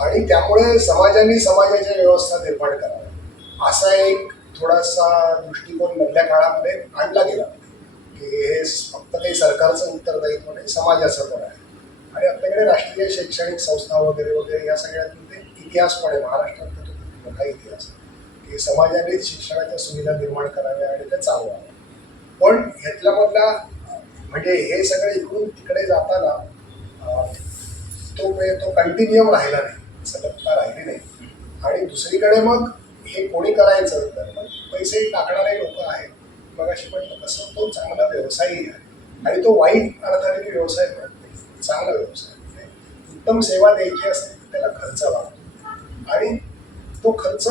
आणि त्यामुळे समाजाने समाजाच्या व्यवस्था निर्माण कराव्या असा एक थोडासा दृष्टिकोन मधल्या काळामध्ये आणला गेला की हे फक्त काही सरकारचं उत्तरदायित्व नाही, समाजाचं पण आहे. आणि आपल्याकडे राष्ट्रीय शैक्षणिक संस्था वगैरे वगैरे या सगळ्यातून ते इतिहास पण आहे. महाराष्ट्रात तर तो मोठा इतिहास की समाजाने शिक्षणाच्या सुविधा निर्माण कराव्या आणि त्या चालवाव्या. पण ह्यातल्या मधला म्हणजे हे सगळे इकडून तिकडे जाताना तो कंटिन्युअम राहिला नाही, सततता राहिली नाही. आणि दुसरीकडे मग हे कोणी करायचं तर मग पैसे टाकणारे लोक आहेत. मग अशी म्हटलं तसं तो चांगला व्यवसायही आहे आणि तो वाईट अर्थाने व्यवसाय म्हणत नाही, चांगला व्यवसाय. म्हणजे उत्तम सेवा द्यायची असते तर त्याला खर्च लागतो आणि तो खर्च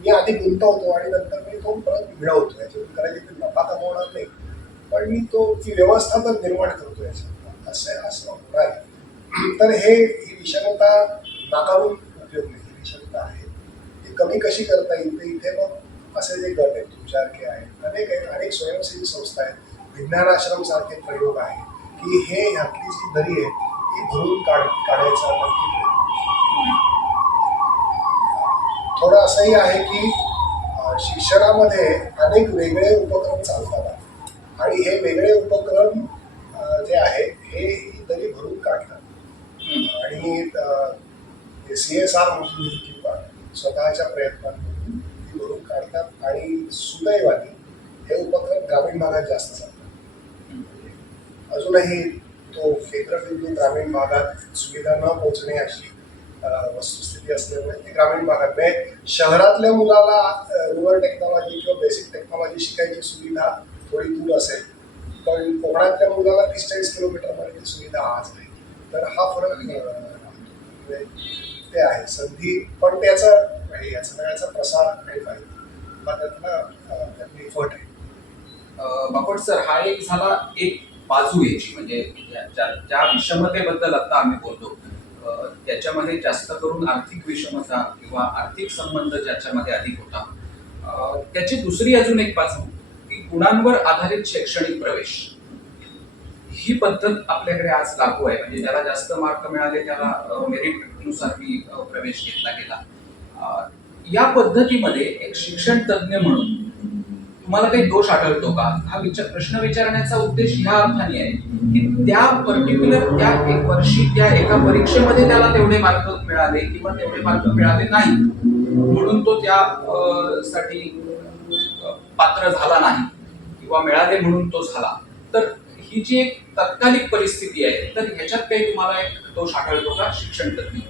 मी आधी गुंतवतो आणि नंतर मी तो परत मिळवतो. याच्यातून कदाचित नफा कमवणार नाही पण मी ती व्यवस्था तर निर्माण करतो याच्यात असं होणार आहे. तर ही विषमता नाकारून उपयोग नाही. ही विषमता आहे ती कमी कशी करता येईल तर इथे मग असे जे गट आहेत तुमच्यासारखे आहेत, अनेक स्वयंसेवी संस्था आहेत, विज्ञानाश्रम सारखे प्रयोग आहेत की हे ह्यातली जी दरी आहे ती भरून काढायचा नक्की प्रयत्न. थोडं असंही आहे की शिक्षणामध्ये अनेक वेगळे उपक्रम चालतात आणि हे वेगळे उपक्रम जे आहेत हे ही दरी भरून काढतात आणि CSR मधून किंवा स्वतःच्या प्रयत्नांमधून ती भरून काढतात आणि सुदैवाने हे उपक्रम ग्रामीण भागात जास्त चालतात. अजूनही तो केंद्रबिंदू ग्रामीण भागात सुविधा न पोहोचणे अशी वस्तुस्थिती असल्यामुळे ते ग्रामीण भागात म्हणजे शहरातल्या मुलाला रुरल टेक्नॉलॉजी किंवा बेसिक टेक्नॉलॉजी शिकायची सुविधा थोडी दूर असेल पण कोकणातल्या मुलाला 30-40 किलोमीटरमध्ये ती सुविधा आज आहे. तर हा फरक म्हणजे ते आहे संधी पण त्याचा म्हणजे या सगळ्याचा प्रसार काही पाहिजे त्यातली एफर्ट आहे. बापट सर, हा एक झाला एक बाजू याची म्हणजे ज्या विषमतेबद्दल आता आम्ही बोलतो त्याच्यामध्ये जास्त करून आर्थिक विषमता किंवा आर्थिक संबंध ज्याच्यामध्ये अधिक होता. त्याची दुसरी अजून एक बाजू की गुणांवर आधारित शैक्षणिक प्रवेश ही पद्धत आपल्याकडे आज लागू आहे. म्हणजे ज्याला जास्त मार्क मिळाले त्याला मेरिटनुसार प्रवेश घेतला गेला. या पद्धतीमध्ये एक शिक्षण तज्ज्ञ म्हणून तुम्हाला काही दोष आढळतो का? हा प्रश्न विचारण्याचा उद्देश ह्या अर्थाने आहे की त्या पर्टिक्युलर त्या एक वर्षी त्या एका परीक्षेमध्ये त्याला तेवढे मार्क मिळाले किंवा तेवढे मार्क मिळाले नाही म्हणून तो त्या साठी पात्र झाला नाही किंवा मिळाले म्हणून तो झाला. तर ही जी एक तात्कालिक परिस्थिती आहे तर ह्याच्यात काही तुम्हाला एक दोष आढळतो का शिक्षण तज्ञ?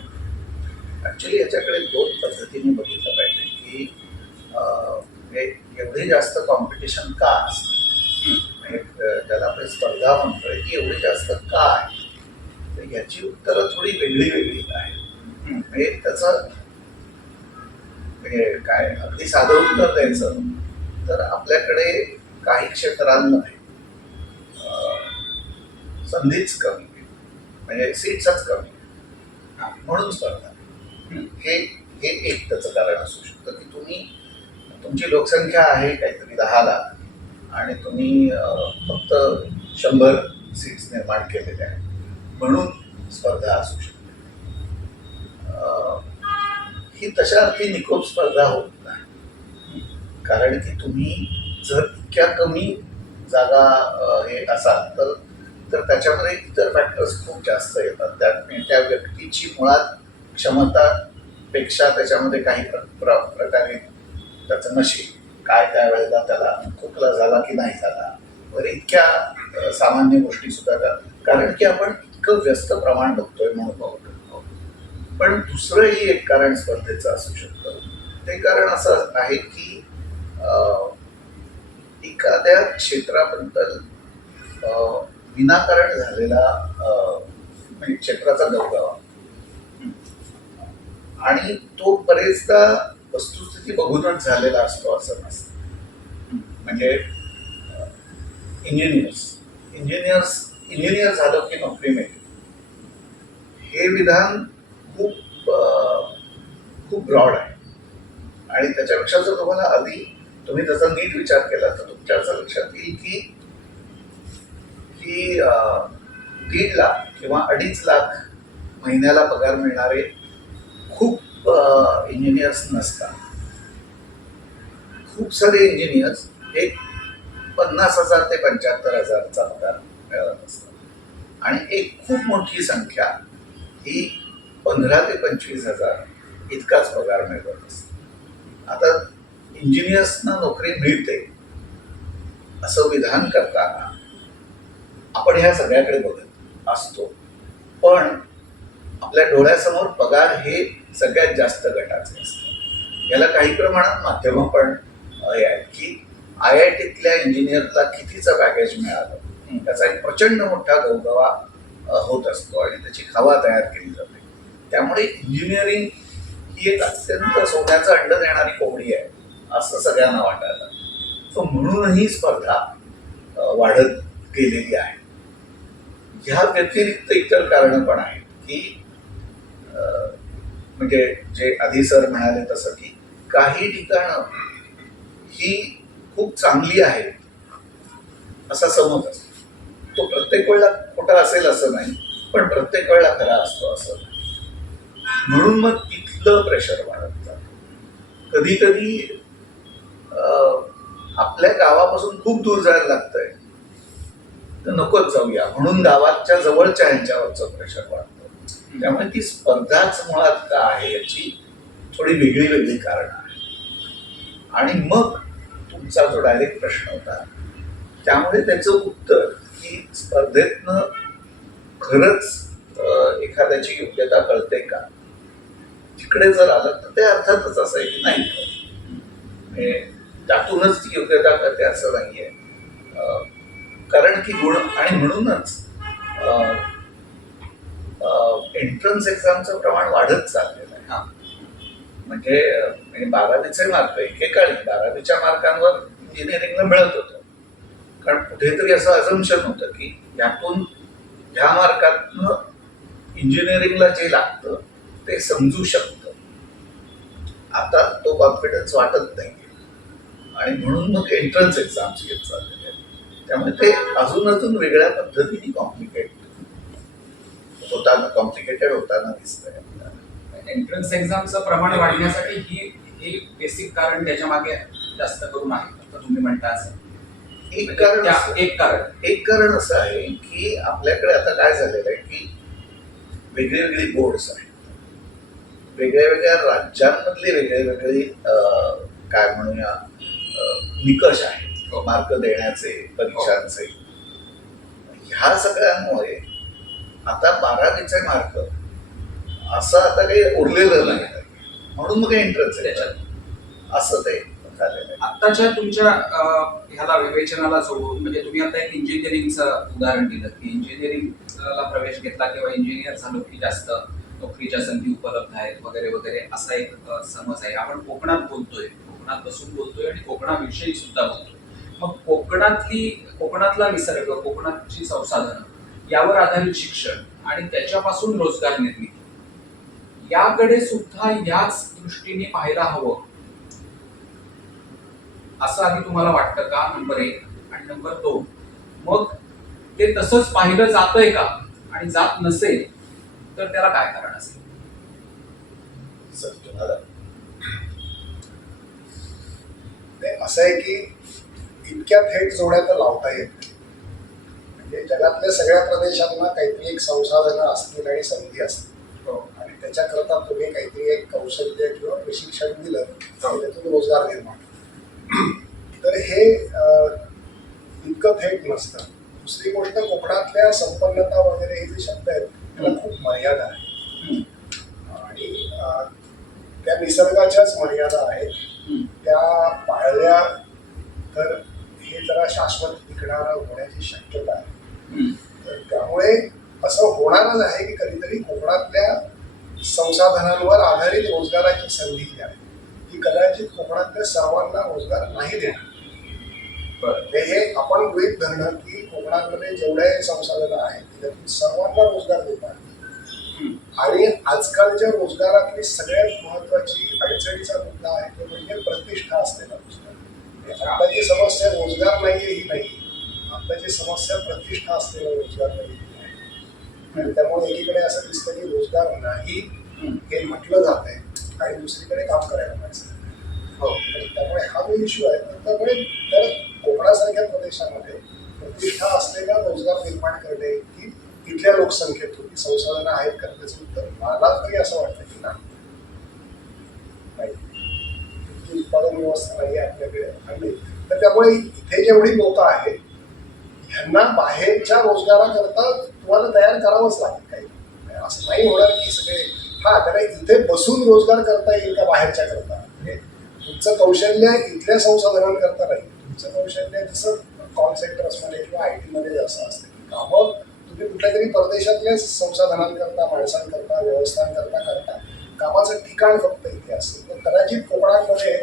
ऍक्च्युली याच्याकडे दोन पद्धतीने बघितलं पाहिजे की एवढी जास्त कॉम्पिटिशन का असते, त्याला आपण स्पर्धा म्हणतोय की एवढी जास्त का आहे. तर याची उत्तरं थोडी वेगळी आहेत. म्हणजे त्याचं म्हणजे काय अगदी साधं उत्तर द्यायचं तर आपल्याकडे काही क्षेत्रांमध्ये संधीच कमी म्हणजे सीट्सच कमी हा. म्हणून स्पर्धा. हम्म. हे हे एक त्याचं कारण असू शकतं की तुमची लोकसंख्या आहे काहीतरी 10 लाख आणि तुम्ही फक्त 100 सीट्स निर्माण केलेल्या आहेत म्हणून स्पर्धा असू शकते. ही तशा अर्थी निकोप स्पर्धा होत नाही, कारण की तुम्ही जर इतक्या कमी जागा हे असाल तर त्याच्यामध्ये इतर फॅक्टर्स खूप जास्त येतात. त्या व्यक्तीची मुळात क्षमतापेक्षा त्याच्यामध्ये काही प्रकारे त्याचं नशीब काय त्यावेळेला त्याला खोकला झाला की नाही झाला वगैरे इतक्या सामान्य गोष्टी सुद्धा कारण की आपण इतकं व्यस्त प्रमाण बघतोय म्हणून बघतो. पण दुसरंही एक कारण स्पर्धेचं असू शकतं. ते कारण असं आहे की एखाद्या क्षेत्राबद्दल विनाकारण झालेला म्हणजे क्षेत्राचा गवगवा आणि तो बरेचदा वस्तुस्थिती बघूनच झालेला असतो असं नसतं. म्हणजे इंजिनियर झालं की नोकरी मिळते हे विधान खूप ब्रॉड आहे आणि त्याच्यापेक्षा जर तुम्हाला आधी तुम्ही त्याचा नीट विचार केला तर तुमच्या असं लक्षात येईल की 1.5 लाख किंवा 2.5 लाख महिन्याला पगार मिळणारे खूप इंजिनियर्स नसतात. खूप सारे इंजिनियर्स हे 50,000 ते 75,000चा पगार मिळत असतात आणि एक खूप मोठी संख्या ही 15,000 ते 25,000 इतकाच पगार मिळत असतो. आता इंजिनियर्सना नोकरी मिळते असं विधान करताना आपण ह्या सगळ्याकडे बघत असतो, पण आपल्या डोळ्यासमोर पगार हे सगळ्यात जास्त गटाचे असतात. याला काही प्रमाणात माध्यमं पण हे आहेत की IITतल्या इंजिनियरला कितीचं पॅकेज मिळालं त्याचा एक प्रचंड मोठा गवगवा होत असतो आणि त्याची हवा तयार केली जाते. त्यामुळे इंजिनिअरिंग ही एक अत्यंत सोन्याचं अंड देणारी कोंबडी आहे असं सगळ्यांना वाटायला. सो म्हणूनही स्पर्धा वाढत गेलेली आहे. ह्या व्यतिरिक्त इतर कारणं पण आहेत की म्हणजे जे आधी सर म्हणाले तसं की काही ठिकाणं ही खूप चांगली आहेत असा समज असतो. तो प्रत्येक वेळेला खोटा असेल असं नाही, पण प्रत्येक वेळेला खरा असतो असं नाही. म्हणून मग तिथलं प्रेशर वाढत जातं. कधी कधी आपल्या गावापासून खूप दूर जायला लागतंय तर नकोच जाऊया म्हणून गावाच्या जवळच्या ह्यांच्यावरचं प्रेशर वाढतं. त्यामुळे ती स्पर्धाच मुळात का आहे याची थोडी वेगळी कारणं आहेत. आणि मग तुमचा जो डायरेक्ट प्रश्न होता त्यामुळे त्याचं उत्तर की स्पर्धेतनं खरंच एखाद्याची योग्यता कळते का तिकडे जर आलं तर ते अर्थातच असं आहे की नाही त्यातूनच ती योग्यता कळते असं नाहीये. कारण की गुण आणि म्हणूनच एंट्रन्स एक्झामचं प्रमाण वाढत चाललेलं आहे. म्हणजे 12वीचे मार्क एकेकाळी 12वीच्या मार्कांवर इंजिनिअरिंगला मिळत होतं, कारण कुठेतरी असं अझम्पशन होतं की यातून ह्या मार्कातनं इंजिनिअरिंगला जे लागतं ते समजू शकतं. आता तो कॉन्फिडन्स वाटत नाही आणि म्हणून मग एंट्रन्स एक्झाम्स घेत चाललेले आहेत. त्यामुळे ते अजून वेगळ्या पद्धतीने कॉम्प्लिकेटेड होताना दिसतंय. एंट्रन्स एक्झामचं प्रमाण वाढण्यासाठी ही बेसिक कारण त्याच्या मागे जास्त करून आहे तर तुम्ही म्हणता असं. एक कारण असं आहे की आपल्याकडे आता काय झालेलं आहे की वेगळी बोर्ड्स आहेत, वेगळ्या राज्यांमधले वेगळे काय म्हणूया निकष आहेत मार्क देण्याचे परीक्षांचे. ह्या सगळ्यांमुळे आता 12वीचे मार्क असं आता काही उरलेलं नाही म्हणून मग एंट्रन्स त्याच्यात असं ते झालेलं आहे. आत्ताच्या तुमच्या ह्याला विवेचनाला जोडून म्हणजे तुम्ही आता एक इंजिनिअरिंगचं उदाहरण दिलं की इंजिनिअरिंगला प्रवेश घेतला किंवा इंजिनियर झालो की जास्त नोकरीच्या संधी उपलब्ध आहेत वगैरे असा एक समज आहे. आपण कोकणात बसून बोलतोय आणि कोकणाविषयी सुद्धा बोलतोय. मग कोकणातला निसर्ग, कोकणाची संसाधनं यावर आधारित शिक्षण आणि त्याच्यापासून रोजगार निर्मिती याकडे सुद्धा याच दृष्टीने पाहायला हवं असं आधी तुम्हाला वाटतं का? नंबर 1. आणि नंबर 2, मग ते तसंच पाहिलं जातंय का? आणि जात नसेल तर त्याला काय कारण असेल? सर तुम्हाला ते असं आहे की इतक्या थेट जोड्या तर लावता येत नाही. म्हणजे जगातल्या सगळ्या प्रदेशांना काहीतरी एक संसाधनं असतील आणि संधी असतील आणि त्याच्याकरता तुम्ही काहीतरी एक कौशल्य किंवा प्रशिक्षण दिलं तर त्यातून रोजगार निर्माण होतो. तर हे इतकं थेट नसतं. दुसरी गोष्ट, कोकणातल्या संपन्नता वगैरे हे जे शब्द आहेत त्याला खूप मर्यादा आहे आणि त्या निसर्गाच्याच मर्यादा आहेत. त्या पाळल्या तर हे जरा शाश्वत टिकणारं होण्याची शक्यता आहे. तर त्यामुळे असं होणारच आहे की कधीतरी कोकणातल्या संसाधनांवर आधारित रोजगाराची संधी जी आहे ती कदाचित कोकणातल्या सर्वांना रोजगार नाही देणार. हे आपण गृहीत धरणं की कोकणामध्ये जेवढे संसाधनं आहेत त्यातून सर्वांना रोजगार देतात. आणि आजकालच्या रोजगारातली सगळ्यात महत्वाची अडचणीचा मुद्दा आहे तो म्हणजे प्रतिष्ठा असलेला रोजगार. आताची समस्या रोजगार नाहीये ही नाही, आताची समस्या प्रतिष्ठा असलेला रोजगार नाही आहे. आणि त्यामुळे एकीकडे असं दिसतं की रोजगार नाही हे म्हटलं जात आहे आणि दुसरीकडे काम करायला पाहिजे. त्यामुळे हा जो इश्यू आहे त्यामुळे तर कोकणासारख्या प्रदेशामध्ये प्रतिष्ठा असलेला रोजगार निर्माण करणे ही इथल्या लोकसंख्येतून संसाधनं आहेत का त्याचं उत्तर मला तरी असं वाटतं की नाही, उत्पादन व्यवस्था नाही आपल्याकडे आणि तर त्यामुळे इथे जेवढी लोक आहेत ह्यांना बाहेरच्या रोजगाराकरता तुम्हाला तयार करावंच लागेल. काही असं नाही होणार की सगळे त्याला इथे बसून रोजगार करता येईल का बाहेरच्या करता. म्हणजे तुमचं कौशल्य इथल्या संसाधनांकरता नाही, तुमचं कौशल्य जसं कॉल सेंटर्समध्ये किंवा IT मध्ये असं असतं की कामं तुम्ही कुठल्या तरी परदेशातल्या संसाधनांकरता, माणसांकरता, व्यवस्थांकरता कामाचं ठिकाण फक्त इथे असेल. तर कदाचित कोकणामध्ये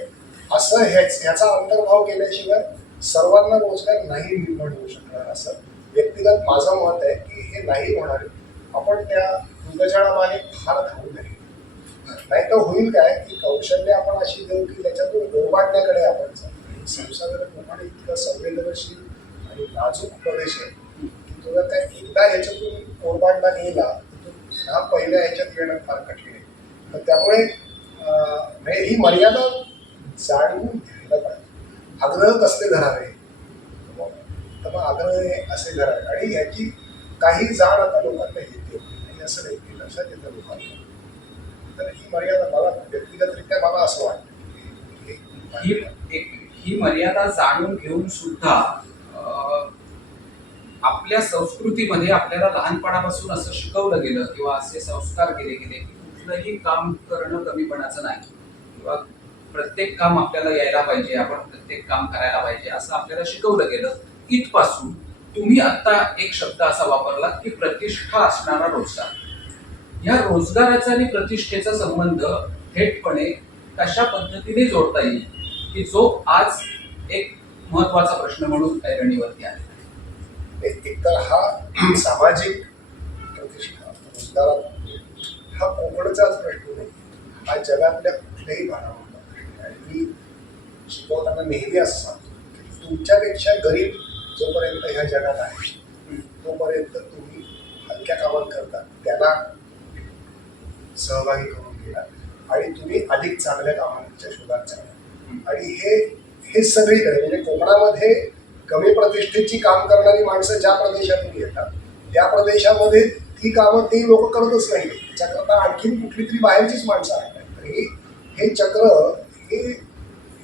असं ह्याचा अंतर्भाव केल्याशिवाय सर्वांना रोजगार नाही निर्माण होऊ शकणार असं व्यक्तिगत माझं मत आहे की हे नाही होणार. आपण त्या दुर्गजनामागे फार धावू नये. नाही तर होईल काय की कौशल्य आपण अशी देऊ की त्याच्यातून गोरबाटण्याकडे आपण जाऊ. संसाधन कोकण इतकं संवेदनशील आणि नाजूक प्रदेश आहे की तुला काय एकदा ह्याच्यातून कोरबाटला गेला तर हा पहिल्या ह्याच्यात येणं फार कठीण आहे. तर त्यामुळे ही मर्यादा जाणून घ्यायला पाहिजे. आग्रह कसले धरावे तर मग आग्रह असे धरावे आणि याची काही जाण आता लोकांना येते आणि असं नाही की लक्षात येतं लोकांना. तर ही मर्यादा मला व्यक्तिगतरित्या मला असं वाटतं ही मर्यादा जाणून घेऊन सुद्धा आपल्या संस्कृतीमध्ये आपल्याला लहानपणापासून असं शिकवलं गेलं किंवा असे संस्कार केले गेले की कुठलंही काम करणं कमीपणाचं नाही किंवा प्रत्येक काम आपल्याला यायला पाहिजे, आपण प्रत्येक काम करायला पाहिजे असं आपल्याला शिकवलं गेलं. इथपासून तुम्ही आता एक शब्द असा वापरला की प्रतिष्ठा असणारा रोजगार. या रोजगाराचा आणि प्रतिष्ठेचा संबंध थेटपणे कशा पद्धतीने जोडता येईल की जो आज एक महत्वाचा प्रश्न म्हणून ऐरणीवरती आहे. एकतर हा सामाजिक प्रतिष्ठा रोजगारात हा कोकणचाच प्रश्न नाही, हा जगातल्या कुठल्याही भागामधला प्रश्न आहे. आणि मी शिकवताना नेहमी असं सांगतो की तुमच्यापेक्षा गरीब जोपर्यंत ह्या जगात आहे तोपर्यंत तुम्ही हलक्या कामात करता त्याला सहभागी करून घ्या आणि तुम्ही अधिक चांगल्या कामांच्या शोधात जाणार. आणि हे सगळीकडे म्हणजे कोकणामध्ये कमी प्रतिष्ठेची काम करणारी माणसं ज्या प्रदेशातून येतात त्या प्रदेशामध्ये ती कामं ते लोक करतच नाही, त्याच्याकरता आणखीन कुठली तरी बाहेरचीच माणसं आहेत. तर हे चक्र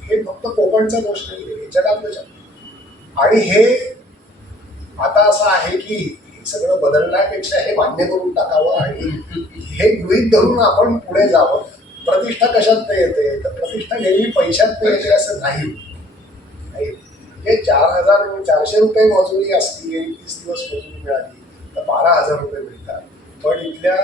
हे फक्त कोकणचा दोष नाही, हे जगातलं चक्र. आणि हे आता असं आहे की सगळं बदलण्यापेक्षा हे मान्य करून टाकावं आणि हे गृहीत धरून आपण पुढे जावं. प्रतिष्ठा कशात येते तर प्रतिष्ठा नेहमी पैशात येते असं नाही. म्हणजे 4,400 रुपये मजुरी असली 30 दिवस मजुरी मिळाली तर 12,000 रुपये मिळतात. पण इथल्या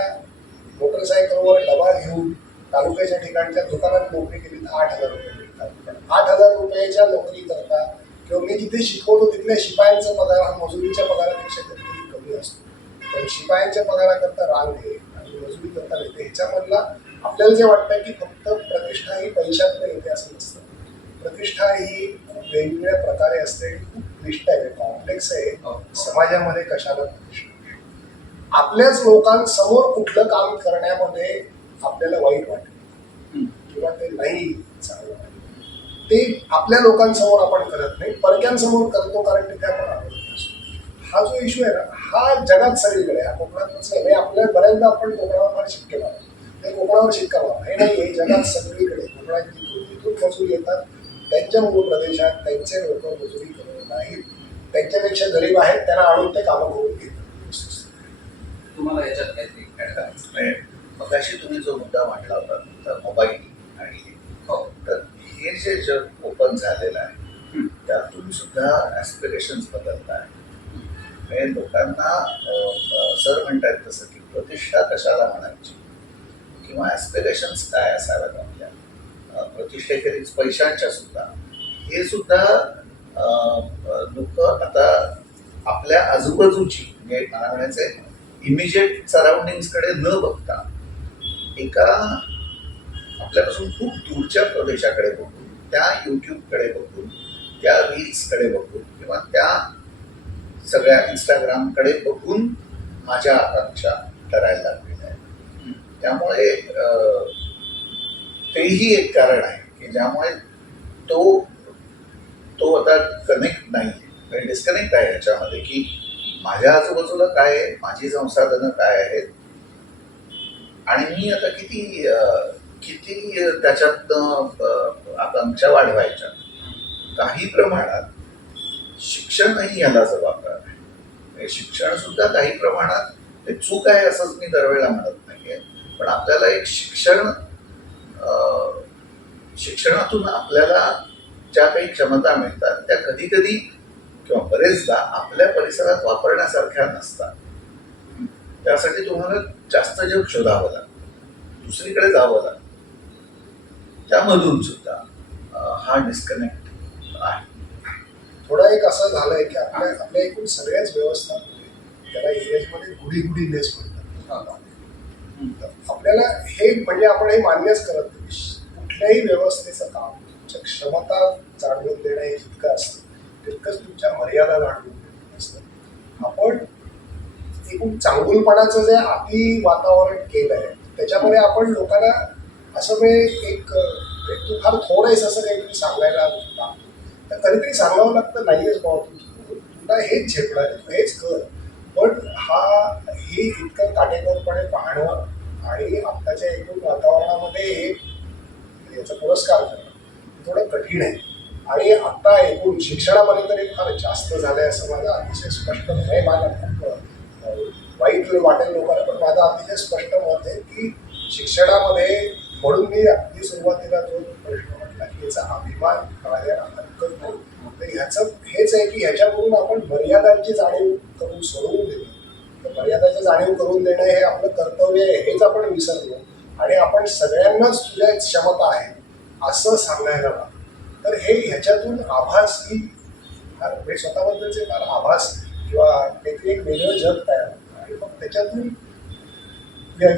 मोटरसायकलवर डबा घेऊन तालुक्याच्या ठिकाणच्या दुकानात नोकरी केली तर 8,000 रुपये मिळतात. पण 8,000 रुपयाच्या नोकरी करता किंवा मी जिथे शिकवतो तिथल्या शिपायांचा पगार हा मजुरीच्या पगारापेक्षा कधीतरी कमी असतो. पण शिपायांच्या पगाराकरता रांग आहे आणि मजुरी करता येते ह्याच्यामधला आपल्याला जे वाटतं की फक्त प्रतिष्ठा ही पैशात येते असं नसतं. प्रतिष्ठा ही खूप वेगवेगळ्या प्रकारे असते, खूप क्लिष्ट आहे, कॉम्प्लेक्स आहे. समाजामध्ये कशाला प्रतिष्ठा, आपल्याच लोकांसमोर कुठलं काम करण्यामध्ये आपल्याला वाईट वाटतं किंवा ते नाही चांगलं वाटतं, ते आपल्या लोकांसमोर आपण करत नाही, परक्यांसमोर करतो, कारण तिथे आपण आवडत नसतो. हा जो इश्यू आहे ना, हा जगात सगळीकडे, हा कोकणातच नाही. आपल्या बऱ्याचदा आपण कोकणावर फार शिक्के मारतो, ते कोकणावर शिक्का मारतो, हे नाही, हे जगात सगळीकडे. कोकणात जिथून तिथून मजूर येतात, त्यांच्या मूळ प्रदेशात त्यांचे लोक मजुरी करत नाहीत, त्यांच्यापेक्षा गरीब आहेत, त्यांना आणून ते कामं करून घेतात. तुम्हाला याच्यात काहीतरी ऍड करायचं? म्हणजे मगाशी तुम्ही जो मुद्दा मांडला होता तर मोबाईल आणि हो. तर हे जे जग ओपन झालेलं आहे त्यातून सुद्धा ॲस्पिरेशन्स बदलत आहे. म्हणजे लोकांना सर म्हणतात तसं की प्रतिष्ठा कशाला म्हणायची किंवा ॲस्पिरेशन्स काय असाव्यात आपल्या प्रतिष्ठेखेरीज पैशांच्या सुद्धा, हे सुद्धा लोक आता आपल्या आजूबाजूची म्हणजे मला म्हणायचं इमिजिएट सराउंडिंग्सकडे न बघता एका आपल्यापासून खूप दूरच्या प्रदेशाकडे बघून, त्या यूट्यूबकडे बघून, त्या रील्सकडे बघून किंवा त्या सगळ्या इंस्टाग्रामकडे बघून माझ्या आकांक्षा ठरायला लागलेल्या आहेत. त्यामुळे तेही एक कारण आहे की ज्यामुळे तो तो आता कनेक्ट नाही, डिस्कनेक्ट आहे याच्यामध्ये की माझ्या आजूबाजूला काय आहे, माझी संसाधनं काय आहेत आणि मी आता किती किती त्याच्यातनं आकांक्षा वाढवायच्या. काही प्रमाणात शिक्षणही याला जबाबदार आहे. शिक्षण सुद्धा काही प्रमाणात ते चूक आहे असंच मी दरवेळेला म्हणत नाहीये, पण आपल्याला एक शिक्षणातून आपल्याला ज्या काही क्षमता मिळतात त्या कधी कधी किंवा बरेचदा आपल्या परिसरात वापरण्यासारख्या नसतात. त्यासाठी तुम्हाला जास्त जग शोधावं लागतं, दुसरीकडे जावं लागतं. त्यामधून सुद्धा हा डिस्कनेक्ट आहे. थोडा एक असं झालंय की आपल्या एकूण सगळ्याच व्यवस्थापन त्याला इंग्रजीमध्ये गुडीनेस म्हणतात. आपल्याला हे म्हणजे आपण हे मान्यच करत नाही, कुठल्याही व्यवस्थेचं काम तुमच्या क्षमता जाणून देणं हे जितकं असतं तितकंच तुमच्या मर्यादा जाणून देणं असतं. आपण एकूण चांगुलपणाचं जे अति वातावरण केलंय त्याच्यामध्ये आपण लोकांना असं म्हणजे एक तू फार थोडंच असं काहीतरी सांगायला लागतो, तर कधीतरी सांगावं लागतं, नाहीच बाबा तुला हेच झेपणार आहे, तू हेच कर. पण हे इतकं काटेकोरपणे पाहणं आणि आत्ताच्या एकूण वातावरणामध्ये हे याचा पुरस्कार करणं थोडं कठीण आहे. आणि आत्ता एकूण शिक्षणामध्ये तरी फार जास्त झालंय असं माझं अतिशय स्पष्ट मत आहे. मला खूप वाईट वाटेल लोकांना, पण माझं अतिशय स्पष्ट मत आहे की शिक्षणामध्ये, म्हणून मी अगदी सुरुवातीला जो प्रश्न म्हटला की याचा अभिमान करायला हरकत नाही, तर ह्याचं हेच आहे की ह्याच्याकडून आपण मर्यादांची जाणीव करून सोडवून देणं, तर मर्यादाची जाणीव करून देणं हे आपलं कर्तव्य आहे हेच आपण विसरलो. आणि आपण सगळ्यांनाच तुझ्या क्षमता आहे असं सांगायला लागतो. तर हे ह्याच्यातून आभास ही फार म्हणजे स्वतःबद्दलचे फार आभास किंवा काहीतरी एक वेगळं जग तयार होतं आणि मग त्याच्यातून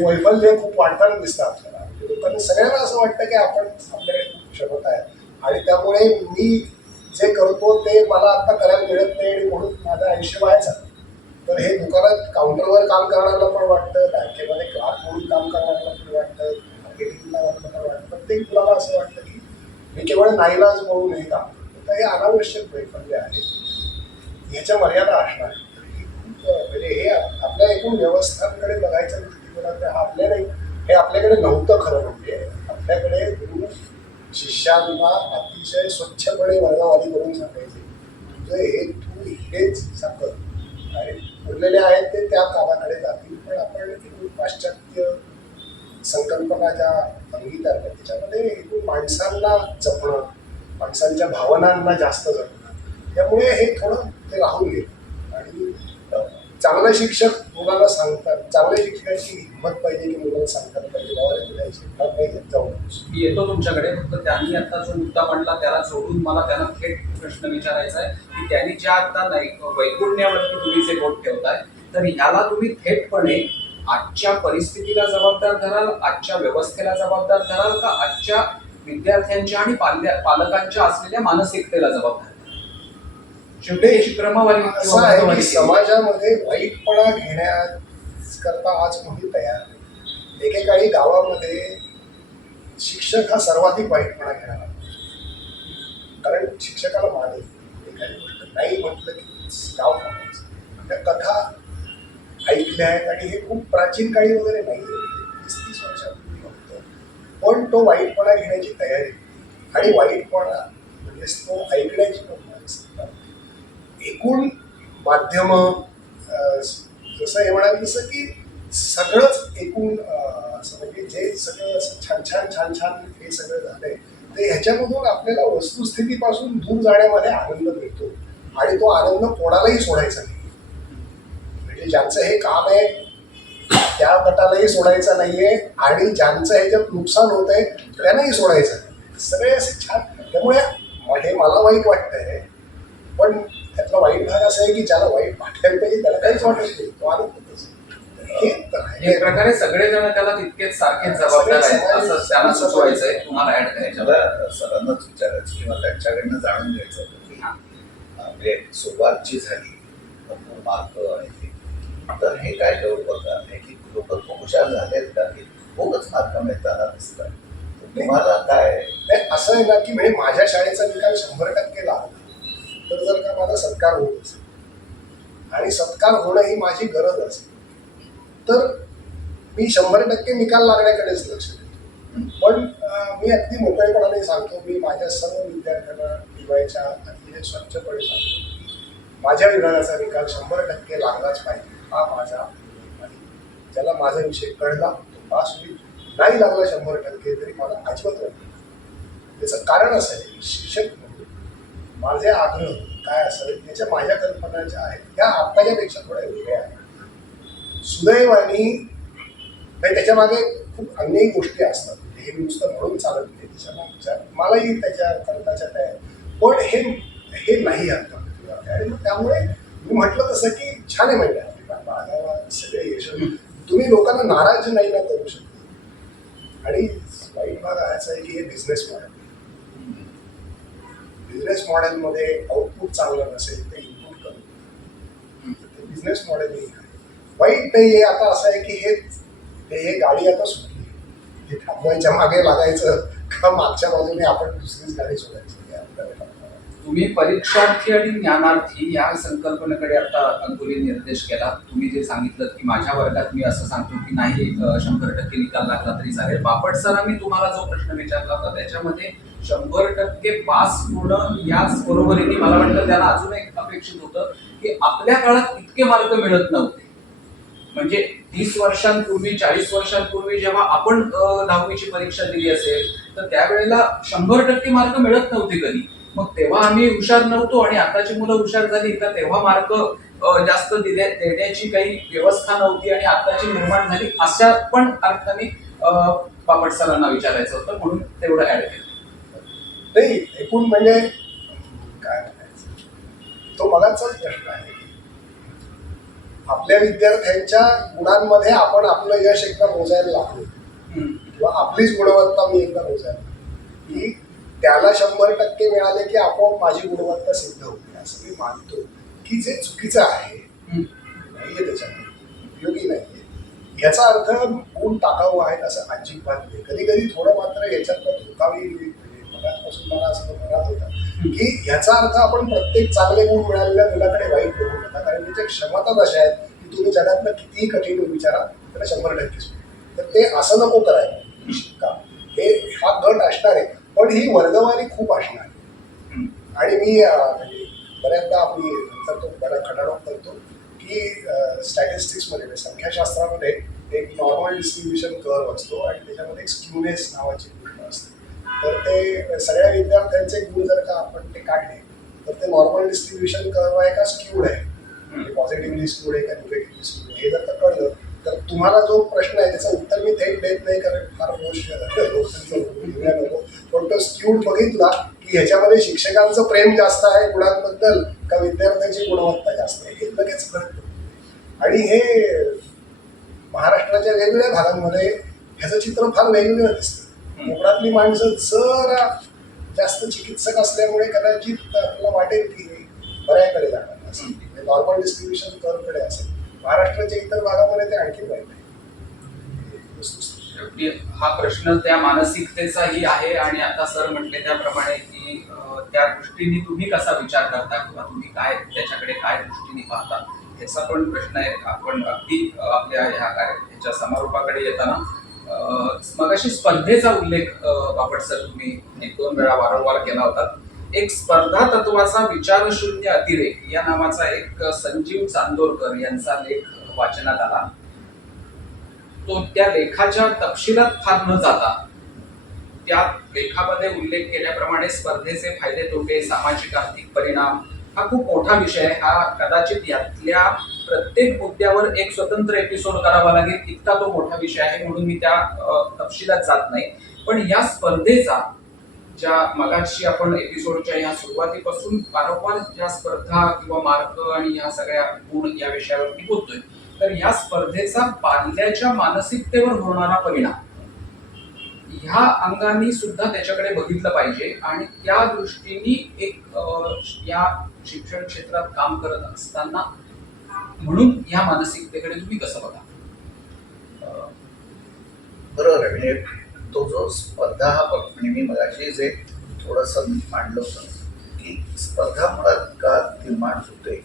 वैफल्य खूप वाढताना दिसतं आपल्याला. लोकांना सगळ्यांना असं वाटतं की आपण आपल्याकडे खूप क्षमता आहे आणि त्यामुळे मी जे करतो ते मला आता करायला मिळत नाही आणि म्हणून माझं आयुष्य वाया जातं. तर हे दुकानात काउंटरवर काम करणाऱ्याला पण वाटतं, बँकेमध्ये क्लार्क म्हणून काम करणाऱ्याला पण वाटतं, मार्केटिंगला पण वाटतं, प्रत्येक मुलाला असं वाटतं की मी केवळ नाईलाज म्हणून हे काम करतो. तर हे अनावश्यक वैफल्य आहे, ह्याच्या मर्यादा असणार. म्हणजे हे आपल्या एकूण व्यवस्थांकडे बघायचं हे आपल्याकडे नव्हतं खरं. म्हणजे आपल्याकडे गुरु शिष्यांना अतिशय स्वच्छपणे वर्गवादी करून सांगायचे, तुझं हे तू हेच साखर आणि उरलेले आहेत ते त्या कामाकडे जातील. पण आपण पाश्चात्य संकल्पना ज्या अंगीकारतात त्याच्यामध्ये एकूण माणसांना जपणं, माणसांच्या भावनांना जास्त जपणं, त्यामुळे हे थोडं ते राहून गेलं. आणि चांगले शिक्षक मुलाला सांगतात, चांगल्या शिक्षकाची हिंमत पाहिजे की मुलाला सांगतात पाहिजे बाबा तुला शिकतात पाहिजे जाऊन. मी येतो तुमच्याकडे, फक्त त्यांनी आता जो मुद्दा मांडला त्याला सोडून मला त्यांना थेट प्रश्न विचारायचा आहे की त्यांनी ज्या आता वैगुण्यावरती तुम्ही जे बोट ठेवताय, तर ह्याला तुम्ही थेटपणे आजच्या परिस्थितीला जबाबदार धराल, आजच्या व्यवस्थेला जबाबदार धराल, का आजच्या विद्यार्थ्यांच्या आणि पालकांच्या असलेल्या मानसिकतेला जबाबदार धराल? शेवटी याची क्रमवारी किंवा असं आहे की क्रमवारी केली. समाजामध्ये वाईटपणा घेण्याकरता आज कोणी तयार नाही. एकेकाळी गावामध्ये शिक्षक हा सर्वाधिक वाईटपणा घेणारा, कारण शिक्षकाला मान आहे. एखादी गोष्ट नाही म्हटलं की गाव थांबायचं. त्या कथा ऐकल्या आहेत आणि हे खूप प्राचीन काळी वगैरे नाही, 20-30 वर्षापूर्वी होतं. पण तो वाईटपणा घेण्याची तयारी आणि वाईटपणा म्हणजे तो ऐकण्याची पण मानसिकता. एकूण माध्यम जसं हे म्हणाल तसं की सगळंच एकूण असं म्हणजे जे सगळं असं छान छान छान छान हे सगळं झालंय ते ह्याच्यामधून आपल्याला वस्तुस्थितीपासून दूर जाण्यामध्ये आनंद मिळतो आणि तो आनंद कोणालाही सोडायचा नाही. म्हणजे ज्यांचं हे काम आहे त्या गटालाही सोडायचं नाहीये आणि ज्यांचं ह्याच्यात नुकसान होत आहे त्यांनाही सोडायचं नाही. सगळे असे छान. त्यामुळे हे मला वाईट वाटतंय, पण त्यातला वाईट भाग असा आहे की ज्याला वाईट वाटायला पाहिजे त्याला काहीच वाटत नाही, तो आनंदच. हे तर आहे. एक प्रकारे सगळेजण त्याला तितकेच सारखेच जबाबदार आहेत असं त्यांना सुचवायचंय, तुम्हाला ऍड करायचं. मला सरांनाच विचारायचं किंवा त्यांच्याकडनं जाणून घ्यायचं होतं की म्हणजे सुरुवात जी झाली भरपूर मार्क आणि ते, तर हे काय करू बघा हे की लोक हुशार झालेत का की खूपच मार्क मिळताना दिसतात. तुम्हाला काय नाही, असं आहे ना की म्हणजे माझ्या शाळेचा निकाल 100% लागला तर जर का माझा सत्कार होत असेल आणि सत्कार होणं ही माझी गरज असेल तर मी 100% निकाल लागण्याकडेच लक्ष देतो. पण मी अगदी मोकळेपणाने सांगतो, मी माझ्या सर्व विद्यार्थ्यांना दिवाळीच्या अतिशय स्वच्छपणे सांगतो माझ्या विभागाचा निकाल 100% लागलाच पाहिजे. हा माझा आहे. ज्याला माझा विषय कळला तो पास होईल, नाही लागला 100% तरी मला अजिबात वाटत. त्याचं कारण असं आहे की शिक्षक म्हणून माझे आग्रह काय असावे त्याच्या माझ्या कल्पना ज्या आहेत त्या आत्ताच्यापेक्षा थोड्या वेगळ्या आहेत. सुदैवानी त्याच्या मागे खूप अनेक गोष्टी असतात. हे मी नुसतं म्हणून चालत नाही, त्याच्या मलाही त्याच्या करताच्या तयार, पण हे नाही आता. आणि मग त्यामुळे मी म्हटलं तसं की छान आहे म्हणजे बाळगावा सगळे यश. तुम्ही लोकांना नाराज नाही ना करू शकता. आणि वाईट भाग असा आहे की हे बिझनेस मॉडेल, बिझनेस मॉडेलमध्ये आउटपुट चांगलं नसेल ते इनपुट कमी, ते बिझनेस मॉडेल नाही. वाईट नाही आहे. आता असं आहे की हे गाडी आता सुटली, हे थांबवायच्या मागे लागायचं का मागच्या बाजूने आपण दुसरीच गाडी सोडायची. तुम्ही परीक्षार्थी आणि ज्ञानार्थी या संकल्पनेकडे आता अंकुली निर्देश केला. तुम्ही जे सांगितलं की माझ्या वर्गात मी असं सांगतो की नाही 100% निकाल लागला तरी चालेल. बापट सरांनी तुम्हाला जो प्रश्न विचारला होता त्याच्यामध्ये 100% पास होणं याच बरोबरीने मला वाटतं त्याला अजून एक अपेक्षित होतं की आपल्या काळात इतके मार्क मिळत नव्हते. म्हणजे 30 वर्षांपूर्वी 40 वर्षांपूर्वी जेव्हा आपण 10वीची परीक्षा दिली असेल तर त्यावेळेला 100% मार्क मिळत नव्हते कधी. मग तेव्हा आम्ही हुशार नव्हतो आणि आताची मुलं हुशार झाली तर तेव्हा मार्क जास्त देण्याची काही व्यवस्था नव्हती आणि आताची निर्माण झाली अशा पण अर्थाने बापट सरांना विचारायचं होतं म्हणून तेवढं ऍड केलं. नाही, एकूण म्हणजे काय म्हणायचं तो मगाचाच प्रश्न आहे. आपल्या विद्यार्थ्यांच्या गुणांमध्ये आपण आपलं यश एकदा मोजायला लागलो किंवा आपलीच गुणवत्ता मी एकदा मोजायला की त्याला 100% मिळाले की आपोआप माझी गुणवत्ता सिद्ध होते असं मी मानतो. की जे चुकीचं आहे नाहीये त्याच्यामध्ये उपयोगी नाहीये याचा अर्थ गुण टाकाऊ आहेत असं अजिबात नाही. कधी कधी थोडं मात्र याच्यातलं धोकावी मनापासून मला असं मनात होतं की ह्याचा अर्थ आपण प्रत्येक चांगले गुण मिळालेल्या मुलाकडे वाईट बघू नका, कारण त्याच्या क्षमता अशा आहेत की तुम्ही जगातलं कितीही कठीण विचारा त्याला 100% तर ते असं नको करायला. हा गट असणार आहे पण ही वर्गवारी खूप असणार आहे. आणि मी म्हणजे बऱ्याचदा आम्ही नंतर तो बरा खटाडोप करतो की स्टॅटिस्टिक्समध्ये संख्याशास्त्रामध्ये एक नॉर्मल डिस्ट्रीब्युशन कर्व असतो आणि त्याच्यामध्ये एक स्क्यूनेस नावाची गोष्ट असते. तर ते सगळ्या विद्यार्थ्यांचे गुण जर का आपण ते काढले तर ते नॉर्मल डिस्ट्रीब्युशन कर्व आहे का स्क्यूड आहे, म्हणजे पॉझिटिव्हली स्क्यूड आहे का निगेटिव्हली स्क्यूड आहे हे जर का कळलं तर तुम्हाला जो प्रश्न आहे त्याचं उत्तर मी थेट देत नाही कारण फार नको. पण तो स्क्यूड बघितला की ह्याच्यामध्ये शिक्षकांचं प्रेम जास्त आहे गुणांबद्दल का विद्यार्थ्यांची गुणवत्ता जास्त आहे हे लगेच कळतं. आणि हे महाराष्ट्राच्या वेगवेगळ्या भागांमध्ये ह्याचं चित्र फार वेगवेगळं दिसतं. कोकणातली माणसं जरा जास्त चिकित्सक असल्यामुळे कदाचित आपल्याला वाटेल की बऱ्याकडे जाणार असेल, नॉर्मल डिस्ट्रीब्युशन कर्वकडे असेल. महाराष्ट्राच्या इतर भागामध्ये ते आणखी वाईट आहे. शेवटी हा प्रश्न त्या मानसिकतेचाही आहे आणि आता सर म्हटले त्याप्रमाणे की त्या दृष्टीने तुम्ही कसा विचार करता किंवा तुम्ही काय त्याच्याकडे काय दृष्टीने पाहता याचा पण प्रश्न आहे. आपण अगदी आपल्या ह्याच्या समारोपाकडे येताना मगाशी स्पर्धेचा उल्लेख बापट सर तुम्ही 1-2 वेळा वारंवार केला होता. एक स्पर्धा तत्वाचा विचारशून्य अतिरेक या नावाचा एक संजीव चांदोरकर यांचा लेख वाचनात आला. तो त्या लेखाच्या तपशिलात फार न जाता त्या लेखामध्ये उल्लेख केल्याप्रमाणे स्पर्धेचे फायदे तोटे, सामाजिक आर्थिक परिणाम हा खूप मोठा विषय आहे. हा कदाचित यातल्या प्रत्येक मुद्द्यावर एक स्वतंत्र एपिसोड करावा लागेल इतका तो मोठा विषय आहे, म्हणून मी त्या तपशिलात जात नाही. पण या स्पर्धेचा ज्या मगाशी आपण एपिसोडच्या या सुरुवातीपासून वारंवार ज्या स्पर्धा किंवा मार्क आणि ह्या सगळ्या गुण या विषयावरती बोलतोय, तर या स्पर्धेचा पाल्याच्या मानसिकतेवर होणारा परिणाम ह्या अंगाने सुद्धा त्याच्याकडे बघितलं पाहिजे. आणि त्या दृष्टीने एक या शिक्षण क्षेत्रात काम करत असताना म्हणून ह्या मानसिकतेकडे तुम्ही कसं बघा? बरोबर आहे. म्हणजे तो जो स्पर्धा हा म्हणजे मी मगाशी जे थोडंसं मांडलं होतं की स्पर्धा मुळात का निर्माण होते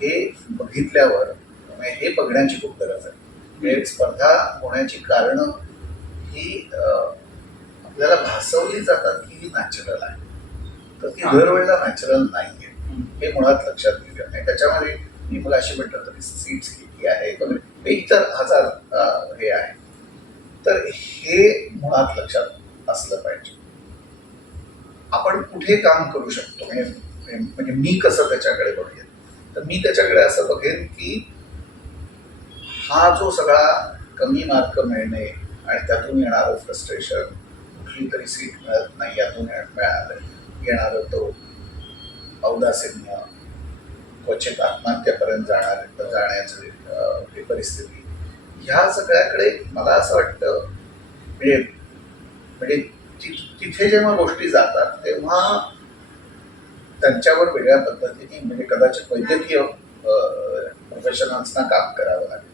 हे बघितल्यावर हे बघण्याची खूप गरज आहे. म्हणजे स्पर्धा होण्याची कारणं ही आपल्याला भासवली जातात की ही नॅचरल आहे, तर ती दरवेळेला नॅचरल नाही आहे हे मुळात लक्षात घेतलं नाही. त्याच्यामध्ये मी मला अशी म्हटलं तरी सीट्स किती आहे, इतर हजार हे आहे, तर हे मुळात लक्षात असलं पाहिजे. आपण कुठे काम करू शकतो म्हणजे मी कसं त्याच्याकडे बघेन, तर मी त्याच्याकडे असं बघेन की हा जो सगळा कमी मार्क मिळणे आणि त्यातून येणारं फ्रस्ट्रेशन, कुठली तरी सीट मिळत नाही यातून येणारं तो औदासीन्य, क्वचित आत्महत्यापर्यंत जाण्याची परिस्थिती, ह्या सगळ्याकडे मला असं वाटतं म्हणजे तिथे जेव्हा गोष्टी जातात तेव्हा त्यांच्यावर वेगळ्या पद्धतीने म्हणजे कदाचित वैद्यकीय प्रोफेशनल्सना काम करावं लागेल.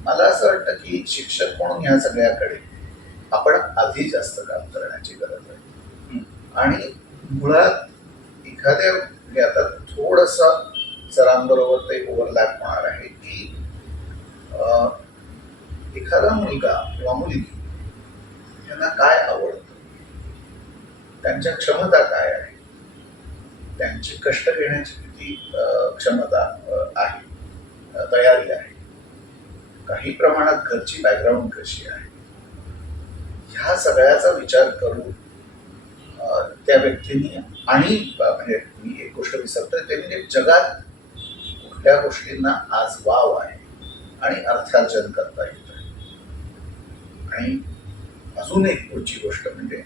मला असं वाटतं की शिक्षक म्हणून ह्या सगळ्याकडे आपण आधी जास्त काम करण्याची गरज आहे. आणि मुळात एखाद्या म्हणजे आता थोडंसं सरांबरोबर ते ओव्हरलॅप होणार आहे की एखादा मुलगा किंवा मुलगी यांना काय आवडतं, त्यांच्या क्षमता काय आहे, त्यांची कष्ट घेण्याची किती क्षमता आहे, तयारी आहे, काही प्रमाणात घरची बॅकग्राऊंड कशी आहे, ह्या सगळ्याचा विचार करून त्या व्यक्तीने आणि म्हणजे मी एक गोष्ट विसरतोय ते म्हणजे जगात कुठल्या गोष्टींना आज वाव आहे आणि अर्थार्जन करता येत आहे. आणि अजून एक पुढची गोष्ट म्हणजे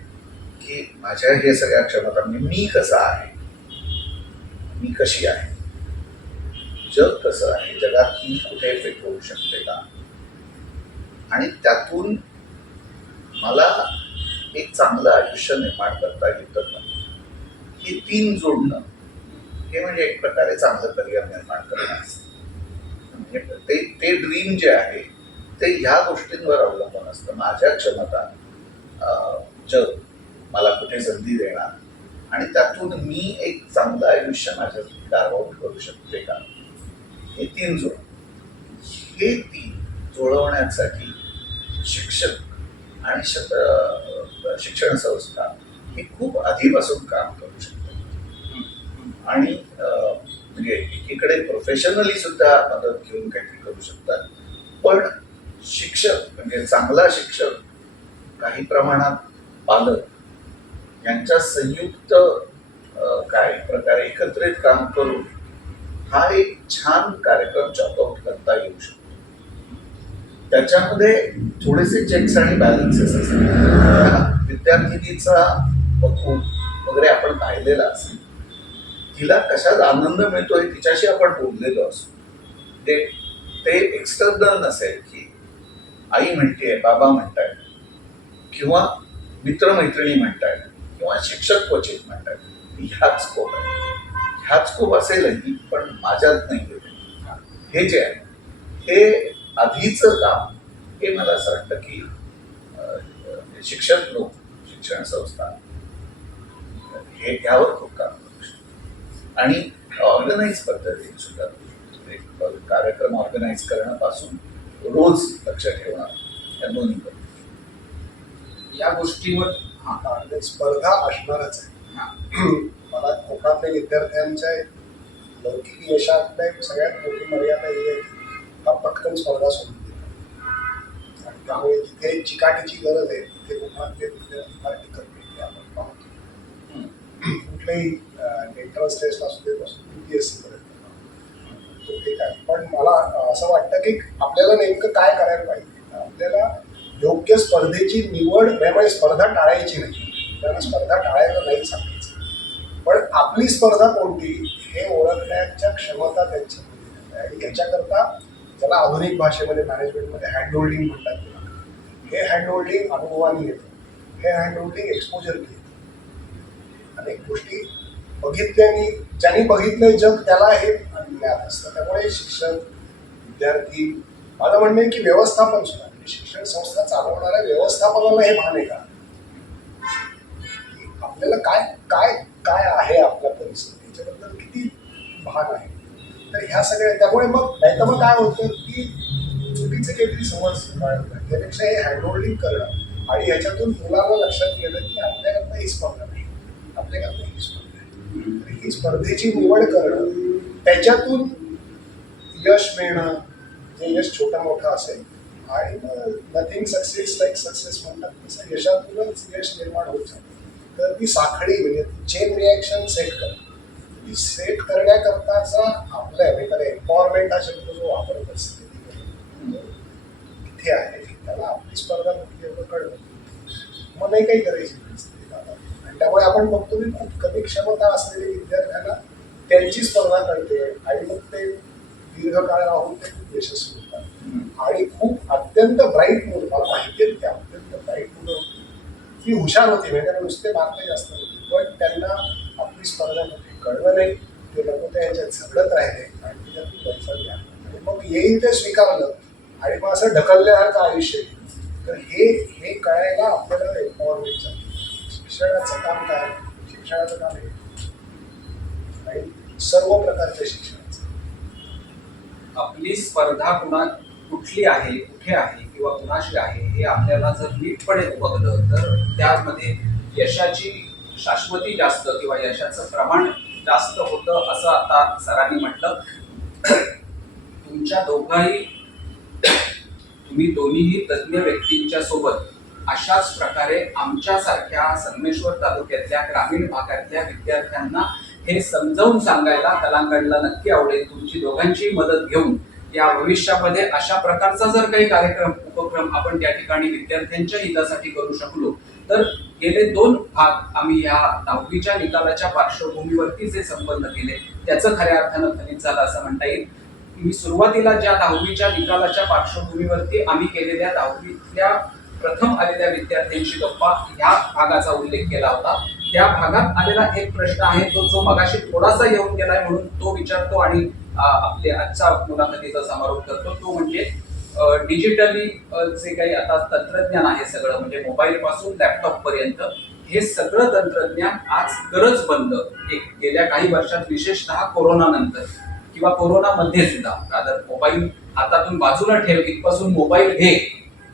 की माझ्या हे सगळ्या क्षमता म्हणजे मी कसा आहे, मी कशी आहे, जग कसं आहे, जगात मी कुठे फिट होऊ शकते का, आणि त्यातून मला एक चांगलं आयुष्य निर्माण करता येतं का, हे 3 जोडणं हे म्हणजे एक प्रकारे चांगलं करिअर निर्माण करणं असतं. म्हणजे ते ड्रीम जे आहे ते ह्या गोष्टींवर अवलंबून असतं. माझ्या क्षमता, जग मला कुठे संधी देणार आणि त्यातून मी एक चांगलं आयुष्य माझ्यासाठी कार्वआउट करू शकते का, हे 3 जोड. हे 3 जुळवण्यासाठी शिक्षक आणि शिक्षण संस्था ही खूप आधीपासून काम करू शकते. आणि म्हणजे एकीकडे प्रोफेशनली सुद्धा मदत घेऊन काहीतरी करू शकतात, पण शिक्षक म्हणजे चांगला शिक्षक, काही प्रमाणात पालक यांच्या संयुक्त काही प्रकारे एकत्रित काम करून हा एक छान कार्यक्रम चॉकआउट करता येऊ शकतो. त्याच्यामध्ये थोडेसे चेक्स आणि बॅलन्सेस असतात. विद्यार्थिनीचा बघून वगैरे आपण पाहिलेला असेल, तिला कशात आनंद मिळतोय तिच्याशी आपण बोललेलो असू, ते एक्सटर्नल नसेल की आई म्हणतेय, बाबा म्हणतायत, किंवा मित्रमैत्रिणी म्हणतायत, किंवा शिक्षक क्वचित म्हणतायत, ह्याच स्कोप आहे. ह्याच स्कोप असेलही, पण माझ्यात नाही गेले. हे जे आहे हे आधीचं काम, हे मला असं वाटतं की शिक्षक लोक, शिक्षण संस्था हे ह्यावर खूप काम करू शकतात. आणि ऑर्गनाईज पद्धतीने सुद्धा एक कार्यक्रम ऑर्गनाईज करण्यापासून रोज लक्ष ठेवणं, या दोन्ही पद्धती. या गोष्टीवर आणि स्पर्धा असणारच आहे. मला कोकणातल्या विद्यार्थ्यांच्या लौकिक यशातल्या सगळ्यात मोठी मर्यादा ही आहे की हा पटकन स्पर्धा सोडून देतात. आणि त्यामुळे जिथे चिकाटीची गरज आहे तिथे कोकणातले विद्यार्थी फार टिकत नाही, हे आपण पाहतो. कुठल्याही एंट्रन्स टेस्ट असू दे पासून UPSC पर्यंत तो ठीक आहे. पण मला असं वाटतं की आपल्याला नेमकं काय करायला पाहिजे. आपल्याला योग्य स्पर्धेची निवड, त्यामुळे स्पर्धा टाळायची नाही, आपल्याला स्पर्धा टाळायला नाही सांगायचं, पण आपली स्पर्धा कोणती हे ओळखण्याच्या क्षमता त्यांच्यामध्ये आहे. आणि याच्याकरता ज्याला आधुनिक भाषेमध्ये मॅनेजमेंटमध्ये हँडहोल्डिंग म्हणतात, हे हँडहोल्डिंग अनुभवाने येतं, हे हँडहोल्डिंग एक्सपोजरने येतं. अनेक गोष्टी बघितल्याने, ज्यांनी बघितलंय जग त्याला हे ज्ञात असतं. त्यामुळे शिक्षक, विद्यार्थी, माझं म्हणणं आहे की व्यवस्थापन सुद्धा, म्हणजे शिक्षण संस्था चालवणाऱ्या व्यवस्थापनाला हे भान आहे का आपल्याला काय काय काय आहे आपल्या परिस्थिती, याच्याबद्दल किती भान आहे. तर ह्या सगळ्या, त्यामुळे मग नाही तर मग काय होतं की चुकीचे काहीतरी समज बाळगतात, त्यापेक्षा हे हँडहोल्डिंग करणं आणि ह्याच्यातून मुलांना लक्षात गेलं की आपल्याकडनं ही स्पर्धा नाही, आपल्याकडनं ही स्पर्धा आहे. तर ही स्पर्धेची निवड करणं, त्याच्यातून यश मिळणं, जे यश छोटं मोठं असेल, आणि मग नथिंग सक्सेस लाईक सक्सेस म्हणतात तसं यशातूनच यश निर्माण होत जातं. तर ती साखळी, म्हणजे चेन रिॲक्शन सेट करणं, ती सेट करण्याकरताचा आपल्या त्याला एम्पॉवरमेंट हा शब्द जो वापरत असते तिथे आहे. त्याला आपली स्पर्धा नक्की एवढं कळलं मग नाही काही करायची परिस्थिती. आणि त्यामुळे आपण बघतो की खूप कमी क्षमता असलेल्या विद्यार्थ्यांना त्यांची स्पर्धा कळते आणि मग ते दीर्घकाळ राहून ते खूप यशस्वी होतात. आणि खूप अत्यंत ब्राईट मुलं, मला माहिती आहे की अत्यंत ब्राईट मुलं ती हुशार होती, म्हणजे त्यांना नुसते मार्क जास्त होते, पण त्यांना आपली स्पर्धा नक्की कळलं नाही, ते नको त्या ह्याच्यात झगडत राहिले आणि त्यातून पैसा घ्या आणि मग येईल ते स्वीकारलं आणि मग असं ढकलल्यासारखं आयुष्य येईल. तर हे कळायला आपल्याला एम्पॉवरमेंट चालतं. शिक्षणाचं काम काय, शिक्षणाचं काम आहे आणि सर्व प्रकारच्या शिक्षणाचं. आपली स्पर्धा कुठली आहे, कुठे आहे किंवा कुणाशी आहे हे आपल्याला जर नीटपणे बघलं तर त्यामध्ये यशाची शाश्वती जास्त किंवा यशाचं प्रमाण जास्त होतं, असं आता सरांनी म्हटलं. तुम्ही दोन्हीही तज्ज्ञ व्यक्तींच्या सोबत अशाच प्रकारे आमच्यासारख्या संगमेश्वर तालुक्यातल्या ग्रामीण भागातल्या विद्यार्थ्यांना हे समजावून सांगायला कलांगडला नक्की आवडेल. तुमची दोघांची मदत घेऊन या भविष्यामध्ये अशा प्रकारचा जर काही कार्यक्रम, उपक्रम आपण त्या ठिकाणी विद्यार्थ्यांच्या हितासाठी करू शकलो तर गेले 2 भाग आम्ही या 10वीच्या निकालाच्या पार्श्वभूमीवरती जे संपन्न केले त्याचं खऱ्या अर्थानं फलित झालं असं म्हणता येईल. मी सुरुवातीला ज्या 10वीच्या निकालाच्या पार्श्वभूमीवरती आम्ही केलेल्या 10वीतल्या प्रथम आलेल्या विद्यार्थ्यांशी गप्पा ह्या भागाचा उल्लेख केला होता. त्या भागात आलेला एक प्रश्न आहे तो जो मगाशी थोडासा येऊन गेलाय म्हणून तो विचारतो आणि आपले आजचा मुलाखतीचा समारोप करतो. तो म्हणजे डिजिटली जे काही आता तंत्रज्ञान आहे सगळं, म्हणजे मोबाईल पासून लॅपटॉप पर्यंत हे सगळं तंत्रज्ञान आज गरज बंद गेल्या काही वर्षात, विशेषतः कोरोना नंतर किंवा कोरोनामध्ये सुद्धा रादर मोबाईल हातातून बाजूला ठेव, इथपासून मोबाईल घे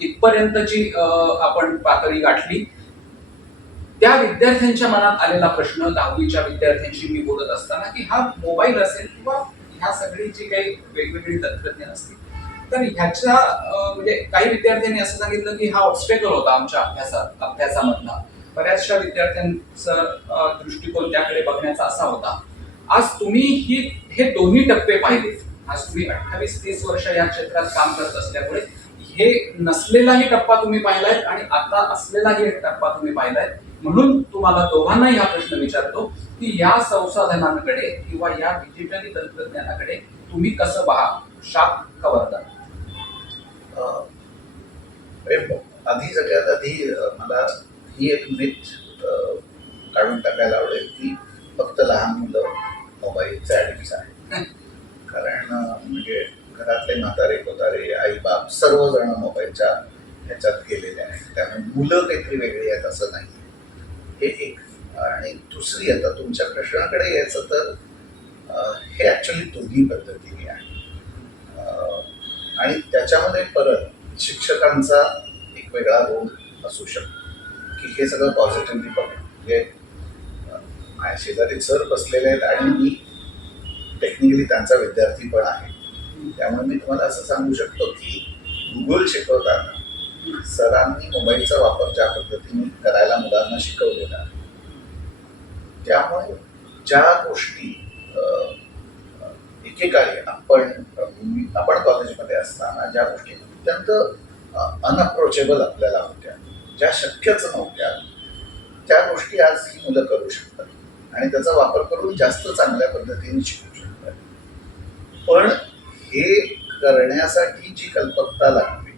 इथपर्यंतची आपण पातळी गाठली. त्या विद्यार्थ्यांच्या मनात आलेला प्रश्न 10वीच्या विद्यार्थ्यांशी मी बोलत असताना की हा मोबाईल असेल किंवा ह्या सगळी जी काही वेगवेगळी तंत्रज्ञान असतील तर ह्याच्या म्हणजे काही विद्यार्थ्यांनी असं सांगितलं की हा ऑब्स्टेकल होता आमच्या अभ्यासामधला. बऱ्याचशा विद्यार्थ्यांचा दृष्टिकोन त्याकडे बघण्याचा असा होता. आज तुम्ही हे दोन्ही टप्पे पाहिले, आज तुम्ही 28-30 वर्ष या क्षेत्रात काम करत असल्यामुळे हे नसलेलाही टप्पा तुम्ही पाहिलाय आणि आता असलेलाही एक टप्पा तुम्ही पाहिलाय. म्हणून तुम्हाला दोघांनाही हा प्रश्न विचारतो की या संसाधनांकडे किंवा या डिजिटली तंत्रज्ञानाकडे तुम्ही कसं शाप कव्हर करता. आधी सगळ्यात आधी मला ही एक मिथ काढून टाकायला आवडेल की फक्त लहान मुलं मोबाईलचे ॲडिक्ट्स आहेत. कारण म्हणजे घरातले म्हातारे कोतारे आई बाप सर्वजण मोबाईलच्या ह्याच्यात गेलेले आहेत. त्यामुळे मुलं काहीतरी वेगळी आहेत असं नाही. हे एक. आणि दुसरी, आता तुमच्या प्रश्नाकडे यायचं तर हे ॲक्च्युली दोन्ही पद्धतीने आहे. आणि त्याच्यामध्ये परत शिक्षकांचा एक वेगळा रोल असू शकतो की हे सगळं पॉझिटिव्हली बघणं. म्हणजे माझ्या शेजारी सर बसलेले आहेत आणि मी टेक्निकली त्यांचा विद्यार्थी पण आहे. त्यामुळे मी तुम्हाला असं सांगू शकतो की भूगोल शिकवताना सरांनी मोबाईलचा वापर ज्या पद्धतीने करायला मुलांना शिकवलेला आहे, त्यामुळे ज्या गोष्टी एकेकाळी आपण कॉलेजमध्ये असताना ज्या गोष्टी अत्यंत अनअप्रोचेबल आपल्याला होत्या, ज्या शक्यच नव्हत्या, त्या गोष्टी आज ही मुलं करू शकतात आणि त्याचा वापर करून जास्त चांगल्या पद्धतीने शिकू शकतात. पण हे करण्यासाठी जी कल्पकता लागते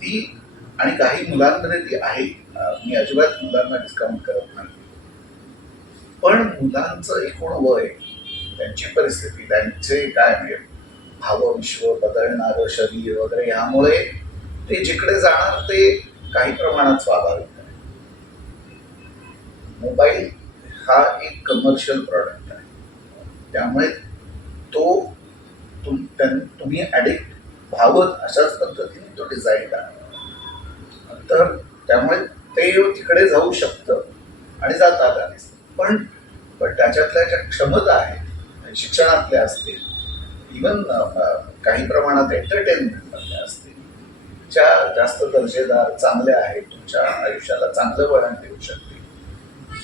ती, आणि काही मुलांमध्ये ती आहे, मी अजिबात मुलांना डिस्काउंट करत नाही, पण मुलांचं एकूण वय, त्यांची परिस्थिती, त्यांचे काय म्हणजे भावविश्व बदलणारं शरीर वगैरे, ह्यामुळे ते जिकडे जाणार ते काही प्रमाणात स्वाभाविक आहे. मोबाईल हा एक कमर्शियल प्रॉडक्ट आहे, त्यामुळे तो तुम्ही ॲडिक्ट व्हावं अशाच पद्धतीने तो डिझाईन आहे. तर त्यामुळे ते तिकडे जाऊ शकतं आणि जातात आणि पण त्याच्यातल्या ज्या क्षमता आहेत शिक्षणातल्या असतील, इवन काही प्रमाणात एंटरटेनमेंटमधल्या असतील, ज्या जास्त दर्जेदार चांगल्या आहेत, तुमच्या आयुष्याला चांगलं वळण देऊ शकतील,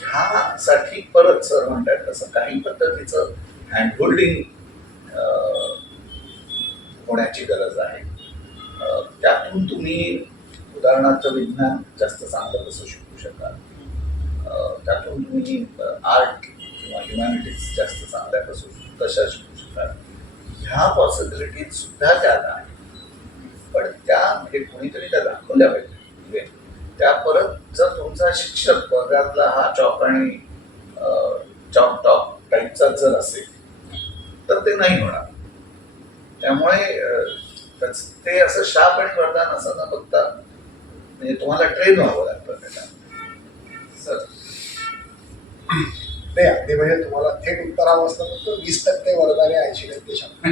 ह्यासाठी परत सर म्हणतात तसं काही पद्धतीचं हँडहोल्डिंग होण्याची गरज आहे. त्यातून तुम्ही उदाहरणार्थ विज्ञान जास्त चांगलं कसं शिकू शकाल, त्यातून तुम्ही आर्ट किंवा ह्युमॅनिटीज जास्त चांगल्या कशा शिकू शकाल, ह्या पॉसिबिलिटीज सुद्धा त्यात आहे. पण त्या म्हणजे कोणीतरी त्या दाखवल्या पाहिजे. म्हणजे त्या परत जर तुमचा शिक्षक वर्गातला हा चॉक आणि चॉक टॉक टाईपचा जर असेल तर ते नाही होणार. त्यामुळे ते असं शाप आणि वरदान असं न बघता म्हणजे तुम्हाला ट्रेन व्हावं लागतं त्याला. सर नाही, अगदी म्हणजे तुम्हाला थेट उत्तर हवं असलं तर 20% वरदान आहे, 80% शाप.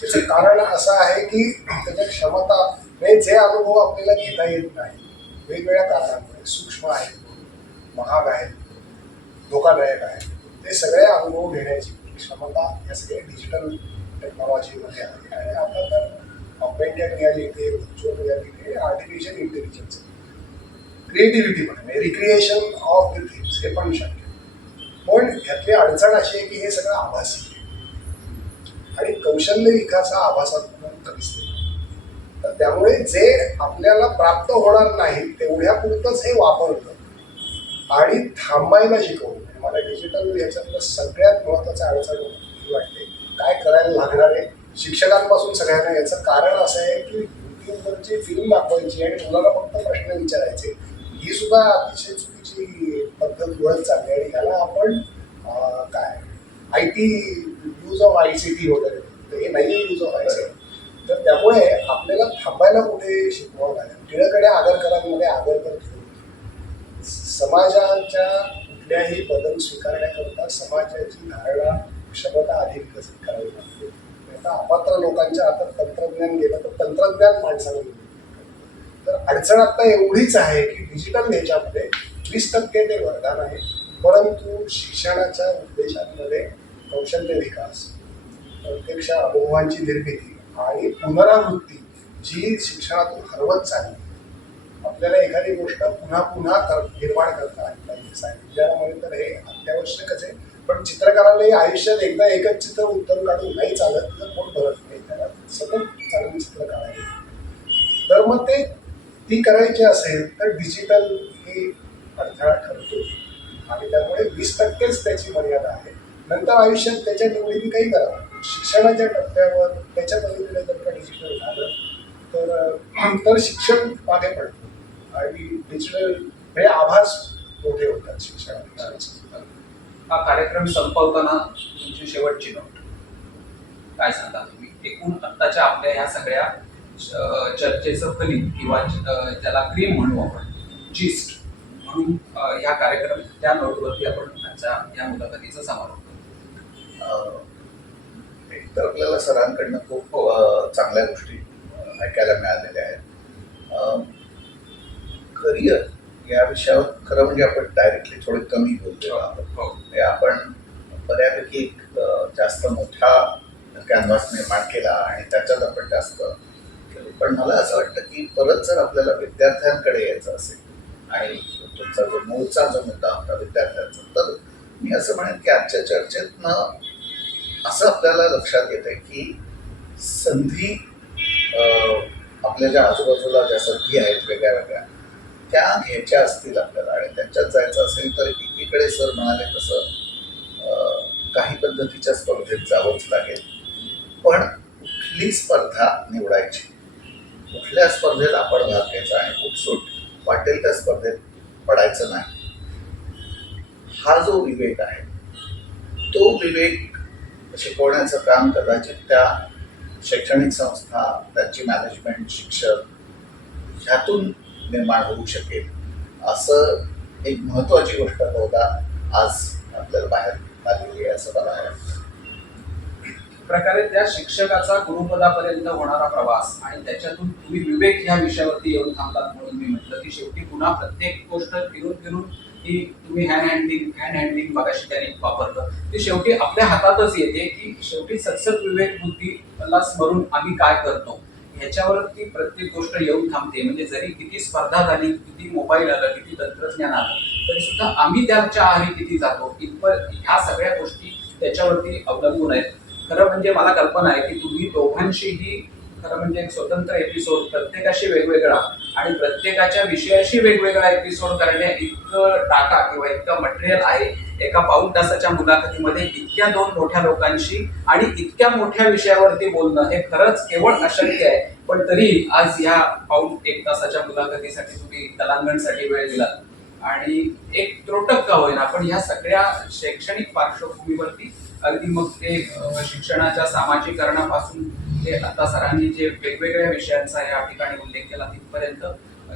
त्याचं कारण असं आहे की त्याच्या क्षमता म्हणजे जे अनुभव आपल्याला घेता येत नाही वेगवेगळ्या कारणांमुळे, सूक्ष्म आहेत, महाग आहेत, धोकादायक आहेत, ते सगळे अनुभव घेण्याची क्षमता या सगळ्या डिजिटल टेक्नॉलॉजीमध्ये आहे. आणि आता तर augmented reality, virtual reality, artificial intelligence, creativity पण आहे, रिक्रिएशन ऑफ द थिंग्स, हे पण शक्य. पण ह्यातली अडचण अशी आहे की हे सगळं आभासी आहे आणि कौशल्य विकास हा आभासातून दिसते. तर त्यामुळे जे आपल्याला प्राप्त होणार नाही तेवढ्या पुरतंच हे वापरतं आणि थांबायला शिकवलं. मला डिजिटल ह्याच्यातलं सगळ्यात महत्त्वाचं अडचण ही वाटते, काय करायला लागणार आहे शिक्षकांपासून सगळ्यांना. याचं कारण असं आहे की युट्यूबवरची फिल्म दाखवायची आणि मुलाला फक्त प्रश्न विचारायचे, ही सुद्धा अतिशय चुकीची पद्धत वळत चालली. आणि ह्याला आपण काय IT यूज ऑफ ICT वगैरे, तर हे नाही यूज ऑफ ICT. तर त्यामुळे आपल्याला थांबायला कुठे शिकवावं लागेल. टिळकडे आगरकरांमध्ये आगरकर ठेवून समाजाच्या कुठल्याही बदल स्वीकारण्याकरता समाजाची धारणा क्षमता अधिक विकसित करावी लागते. आता अपात्र लोकांच्या हातात तंत्रज्ञान गेलं तर तंत्रज्ञान माणसाला गेलं. तर अडचण आता एवढीच आहे की डिजिटल ह्याच्यामध्ये 20% ते वरदान आहे, परंतु शिक्षणाच्या उद्देशांमध्ये कौशल्य विकास, प्रत्यक्ष अनुभवांची निर्मिती आणि पुनरावृत्ती जी शिक्षणातून हरवत चालली. आपल्याला एखादी गोष्ट पुन्हा पुन्हा निर्माण करता आली पाहिजे. साहित्यामध्ये तर हे अत्यावश्यकच आहे, पण चित्रकारालाही आयुष्यात एकदा एकच चित्र उत्तम काढून नाही चालत, तर कोण भरत नाही. त्याला सतत चांगली चित्र काढायची. तर मग ती करायची असेल तर डिजिटल ही अडथळा ठरतो आणि त्यामुळे 20%च त्याची मर्यादा आहे. नंतर आयुष्यात त्याच्या निवडीने काही करावं. शिक्षणाच्या टप्प्यावर त्याच्या पलीकडे जर का डिजिटल झालं तर शिक्षण मागे पडतं आणि डिजिटल हे आभास मोठे होतात शिक्षणात. हा कार्यक्रम संपवताना तुमची शेवटची नोट काय सांगता तुम्ही एकूण आत्ताच्या आपल्या ह्या सगळ्या चर्चेचं फलित किंवा त्याला क्रीम म्हणू आपण जिस्ट म्हणून ह्या कार्यक्रम त्या नोटवरती आपण आजच्या या मुलाखतीचा समारोप करू. एक तर आपल्याला सरांकडनं खूप चांगल्या गोष्टी ऐकायला मिळालेल्या आहेत. करिअर या विषयावर खरं म्हणजे आपण डायरेक्टली थोडे कमी बोलतो आहोत. म्हणजे आपण बऱ्यापैकी एक जास्त मोठा कॅनव्हास निर्माण केला आणि त्याच्यात आपण जास्त केलं. पण मला असं वाटतं की परत जर आपल्याला विद्यार्थ्यांकडे यायचं असेल आणि तुमचा जो मूळचा जो मुद्दा होता विद्यार्थ्यांचा, तर मी असं म्हणेन की आजच्या चर्चेतनं असं आपल्याला लक्षात येतं आहे की संधी आपल्या ज्या आजूबाजूला ज्या संधी आहेत वेगळ्या वेगळ्या त्या घ्यायच्या असतील आपल्याला आणि त्यांच्यात जायचं असेल तर एकीकडे सर म्हणाले तसं काही पद्धतीच्या स्पर्धेत जावंच लागेल. पण कुठली स्पर्धा निवडायची, कुठल्या स्पर्धेत आपण भाग घ्यायचा आणि उत्सुक वाटेल त्या स्पर्धेत पडायचं नाही, हा जो विवेक आहे तो विवेक शिकवण्याचं काम कदाचित त्या शैक्षणिक संस्था, त्यांची मॅनेजमेंट, शिक्षक ह्यातून निर्माण होऊ शकेल. असं एक महत्त्वाची गोष्ट बहुधा आज आपल्याला बाहेर आलेली आहे असं मला वाटतं. प्रकारे त्या शिक्षकाचा गुरुपदापर्यंत होणारा प्रवास आणि त्याच्यातून तुम्ही विवेक ह्या विषयावरती येऊन थांबलात म्हणून मी म्हटलं की शेवटी पुन्हा प्रत्येक गोष्ट फिरून फिरून की तुम्ही हँड हँडलिंग मगाशी त्यांनी वापरलं ती शेवटी आपल्या हातातच येते की शेवटी सतसत विवेक बुद्धीला स्मरून आम्ही काय करतो ह्याच्यावरती प्रत्येक गोष्ट येऊन थांबते. म्हणजे जरी किती स्पर्धा झाली, किती मोबाईल आलं, किती तंत्रज्ञान आलं, तरी सुद्धा आम्ही त्याच्या आहारी किती जातो इतपत ह्या सगळ्या गोष्टी त्याच्यावरती अवलंबून आहेत. खरं म्हणजे मला कल्पना आहे की तुम्ही दोघांशीही खरं म्हणजे एक स्वतंत्र एपिसोड प्रत्येकाशी वेगवेगळा आणि प्रत्येकाच्या विषयाशी वेगवेगळा एपिसोड करण्या इतकं टाका किंवा इतकं मटेरियल आहे एका पाऊण तासाच्या मुलाखतीमध्ये इतक्या दोन मोठ्या लोकांशी आणि इतक्या मोठ्या विषयावरती बोलणं हे खरंच केवळ अशक्य आहे. पण तरी आज या पाऊण एक तासाच्या मुलाखतीसाठी तुम्ही कलांगणसाठी वेळ दिलात आणि एक त्रोटक का होईना पण ह्या सगळ्या शैक्षणिक पार्श्वभूमीवरती अगदी मग ते शिक्षणाच्या सामाजिकरणापासून ते आता सरांनी जे वेगवेगळ्या विषयांचा या ठिकाणी उल्लेख केला तिथपर्यंत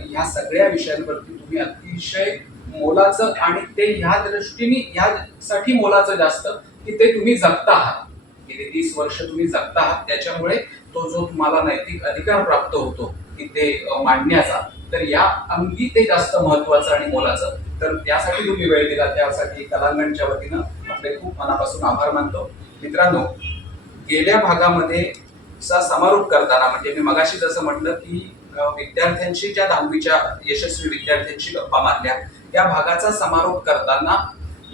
ह्या सगळ्या विषयांवरती तुम्ही अतिशय मोलाचं आणि ते ह्या दृष्टीने ह्यासाठी मोलाचं जास्त की ते तुम्ही जगता आहात. गेली 30 वर्ष तुम्ही जगता आहात त्याच्यामुळे तो जो तुम्हाला नैतिक अधिकार प्राप्त होतो की ते मांडण्याचा, तर या अंगी ते जास्त महत्वाचं आणि मोलाचं. तर त्यासाठी तुम्ही वेळ दिला त्यासाठी कलांगणच्या वतीनं आपले खूप मनापासून आभार मानतो. मित्रांनो, गेल्या भागामध्ये समारोप करताना म्हणजे मी मगाशी जसं म्हटलं की विद्यार्थ्यांशी ज्या 10वीच्या यशस्वी विद्यार्थ्यांशी गप्पा मारल्या त्या भागाचा समारोप करताना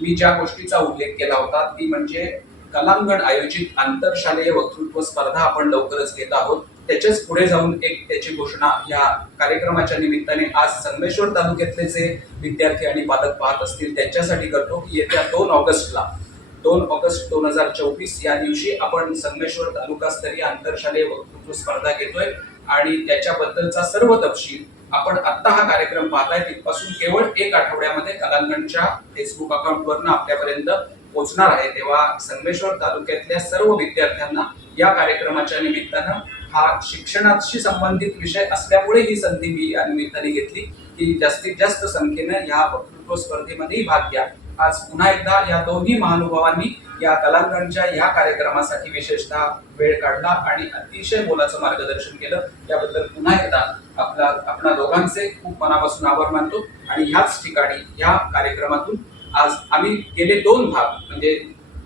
मी ज्या गोष्टीचा उल्लेख केला होता ती म्हणजे कलांगण आयोजित आंतरशालेय वक्तृत्व स्पर्धा आपण लवकरच घेत आहोत. त्याच्याच पुढे जाऊन एक त्याची घोषणा या कार्यक्रमाच्या निमित्ताने आज संगमेश्वर तालुक्यातले जे विद्यार्थी आणि पालक पाहत असतील त्यांच्यासाठी करतो की येत्या 2 ऑगस्टला 2 ऑगस्ट 2024 या दिवशी आपण संगमेश्वर तालुकास्तरीय आंतरशालेय वक्तृत्व स्पर्धा घेतोय आणि त्याच्याबद्दलचा सर्व तपशील आपण आत्ता हा कार्यक्रम पाहताय तिथपासून केवळ 1 आठवड्यामध्ये कलांगणच्या फेसबुक अकाउंटवरनं आपल्यापर्यंत पोहोचणार आहे. तेव्हा संगमेश्वर तालुक्यातल्या सर्व विद्यार्थ्यांना या कार्यक्रमाच्या निमित्तानं हा शिक्षणाशी संबंधित विषय असल्यामुळे ही संधी मी या निमित्ताने घेतली की जास्तीत जास्त संख्येनं या वक्तृत्व स्पर्धेमध्येही भाग घ्या. आज पुन्हा एकदा या दोन्ही महानुभावांनी या कलांगणच्या या कार्यक्रमासाठी विशेषतः वेळ काढला आणि अतिशय मोलाचं मार्गदर्शन केलं. त्याबद्दल पुन्हा एकदा आपल्या दोघांचे खूप मनापासून आभार मानतो. आणि ह्याच ठिकाणी या कार्यक्रमातून आज आम्ही गेले 2 भाग म्हणजे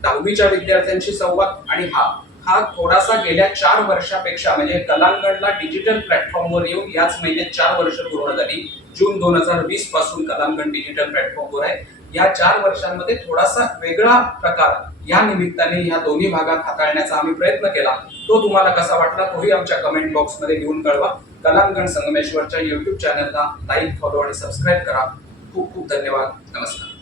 10वीच्या विद्यार्थ्यांशी संवाद आणि हा थोडासा गेल्या 4 वर्षापेक्षा म्हणजे कलांगणला डिजिटल प्लॅटफॉर्मवर येऊन याच महिन्यात 4 वर्ष पूर्ण झाली. जून 2020 पासून कलांगण डिजिटल प्लॅटफॉर्मवर आहे. या 4 वर्षांमध्ये थोडासा वेगळा प्रकार या निमित्ताने ह्या दोन्ही भागात हाताळण्याचा आम्ही प्रयत्न केला. तो तुम्हाला कसा वाटला तोही आमच्या कमेंट बॉक्समध्ये लिहून कळवा. कलांगण संगमेश्वरच्या YouTube चॅनलला लाईक, फॉलो आणि सबस्क्राईब करा. खूप खूप धन्यवाद. नमस्कार.